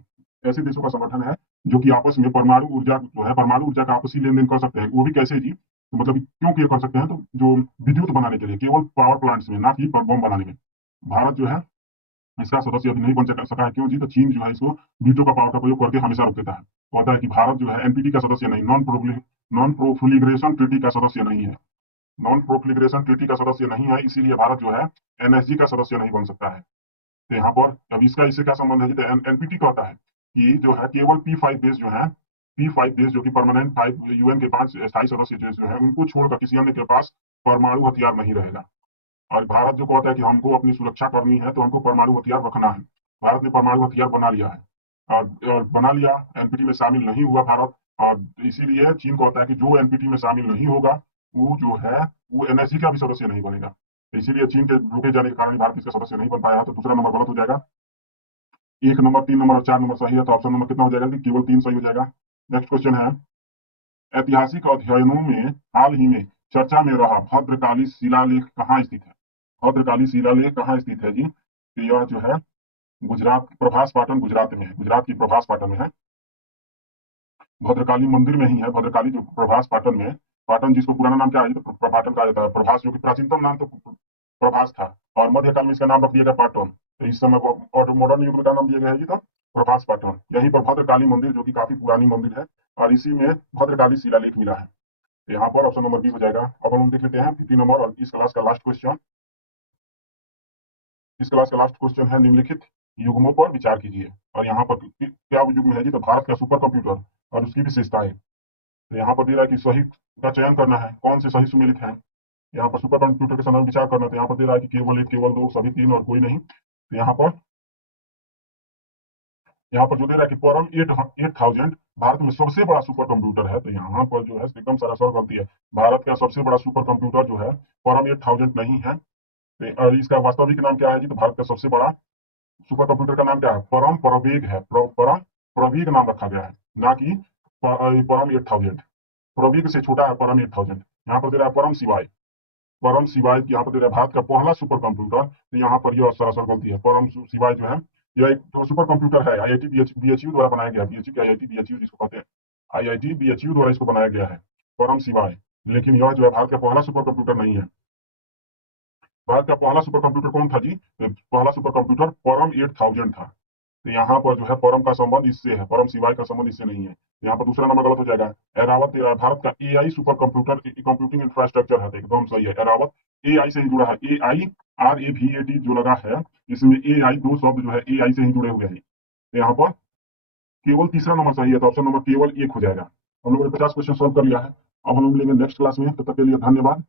ऐसे देशों का संगठन है जो कि आपस में परमाणु ऊर्जा जो है, परमाणु ऊर्जा का आपसी लेन देन कर सकते हैं। वो भी कैसे जी, तो मतलब क्यों ये कर सकते हैं, तो जो विद्युत बनाने के लिए, केवल पावर प्लांट्स में, ना कि बम बनाने में। भारत जो है इसका सदस्य अभी नहीं बन सका है। क्यों जी, तो चीन जो है इसको वीटो का पावर का प्रयोग करके हमेशा रोक देता है। कहता है कि भारत जो है एनपीटी का सदस्य नहीं, नॉन प्रोलिफरेशन ट्रीटी का सदस्य नहीं है, नॉन प्रोलिफरेशन ट्रीटी का सदस्य नहीं है, इसीलिए भारत जो है एनएसजी का सदस्य नहीं बन सकता है। तो यहाँ पर अब इसका इससे क्या संबंध है जी, तो एनपीटी कहता है कि जो है केवल P5 देश जो है, P5 देश जो कि परमानेंट 5 यूएन के 5 स्थायी सदस्य देश जो है, उनको छोड़कर किसी अन्य के पास परमाणु हथियार नहीं रहेगा। और भारत जो कहता है कि हमको अपनी सुरक्षा करनी है तो हमको परमाणु हथियार रखना है। भारत ने परमाणु हथियार बना लिया है और बना लिया, एनपीटी में शामिल नहीं हुआ भारत। और इसीलिए चीन कहता है कि जो एनपीटी में शामिल नहीं होगा वो जो है वो एनएसजी का भी सदस्य नहीं बनेगा। तो इसीलिए चीन के रोके जाने के कारण भारत इसका सदस्य नहीं बन पाया। तो दूसरा नंबर गलत हो जाएगा। एक नंबर, तीन नंबर और चार नंबर सही है, तो ऑप्शन नंबर कितना हो जाएगा? केवल तीन सही हो जाएगा। नेक्स्ट क्वेश्चन है, ऐतिहासिक अध्ययनों में हाल ही में चर्चा में रहा भद्रकाली शिलालेख कहाँ स्थित है? भद्रकाली शिलालेख कहाँ स्थित है जी, तो यह जो है गुजरात, प्रभास पाटन गुजरात में है, गुजरात की प्रभास पाटन में है। भद्रकाली मंदिर में ही है भद्रकाली, जो प्रभास पाटन में है। पाटन जिसको पुराना नाम क्या है तो पाटन कहा जाता है। प्रभास जो कि प्राचीनतम नाम तो प्रभास था और मध्यकाल में इसका नाम रख दिया गया पाटन। तो इस समय और मॉडर्न युग में क्या नाम दिया गया है जी, तो प्रभास पाटन। यहीं पर भद्रकाली मंदिर जो कि काफी पुरानी मंदिर है और इसी में भद्रकाली शिलालेख मिला है। तो यहाँ पर ऑप्शन नंबर बी हो जाएगा। अब हम देख लेते हैं 50 नंबर और इस क्लास का लास्ट क्वेश्चन। इस क्लास का लास्ट क्वेश्चन है, निम्नलिखित युग्मों पर विचार कीजिए। और यहाँ पर क्या युग्म है जी, तो भारत का सुपर कंप्यूटर और उसकी विशेषताएं। तो यहाँ पर दे रहा है कि सही का चयन करना है, कौन से सही सुमेलित है। यहाँ पर सुपर कंप्यूटर के संदर्भ में विचार करना, तो यहाँ पर दे रहा है कि केवल एक, केवल दो, सभी तीन और कोई नहीं। तो यहाँ पर जो दे रहा है कि परम 8000 भारत में सबसे बड़ा सुपर कंप्यूटर है। तो यहाँ पर जो है एकदम सरासर गलती है। भारत का सबसे बड़ा सुपर कंप्यूटर जो है परम 8000 नहीं है। और इसका वास्तविक नाम क्या है जी, तो भारत का सबसे बड़ा सुपर कंप्यूटर का नाम क्या है? परम प्रवेग है। परम प्रवेग नाम रखा गया है, ना कि परम 8000। प्रवेग से छोटा है परम 8000। यहाँ पर दे रहा है परम शिवाय, परम शिवाय यहाँ पर दे रहा है भारत का पहला सुपर कंप्यूटर। तो यहाँ पर यह सरासर गलती है। परम शिवाय जो है यह एक तो सुपर कंप्यूटर है, आईआईटी बीएचयू द्वारा बनाया गया, बीएचयू की आईआईटी बीएचयू जिसको कहते हैं, आईआईटी बीएचयू द्वारा इसको बनाया गया है परम शिवाय। लेकिन यह जो है भारत का पहला सुपर कंप्यूटर नहीं है। भारत का पहला सुपर कंप्यूटर कौन था जी, तो पहला सुपर कंप्यूटर परम 8000 था। तो यहाँ पर जो है परम का संबंध इससे है, परम शिवाय का संबंध इससे नहीं है। यहाँ पर दूसरा नंबर गलत हो जाएगा। एरावत भारत का AI super computer computing infrastructure है, तो एकदम सही है। एरावत एआई से ही जुड़ा है, एआई RAVAT जो लगा है, इसमें एआई दो शब्द जो है एआई से ही जुड़े हुए हैं। तो यहाँ पर केवल तीसरा नंबर सही है, तो ऑप्शन नंबर केवल एक हो जाएगा। हम लोगों ने 50 क्वेश्चन सॉल्व कर लिया है। अब हम लोग मिलेंगे नेक्स्ट क्लास में, तब तक के लिए धन्यवाद।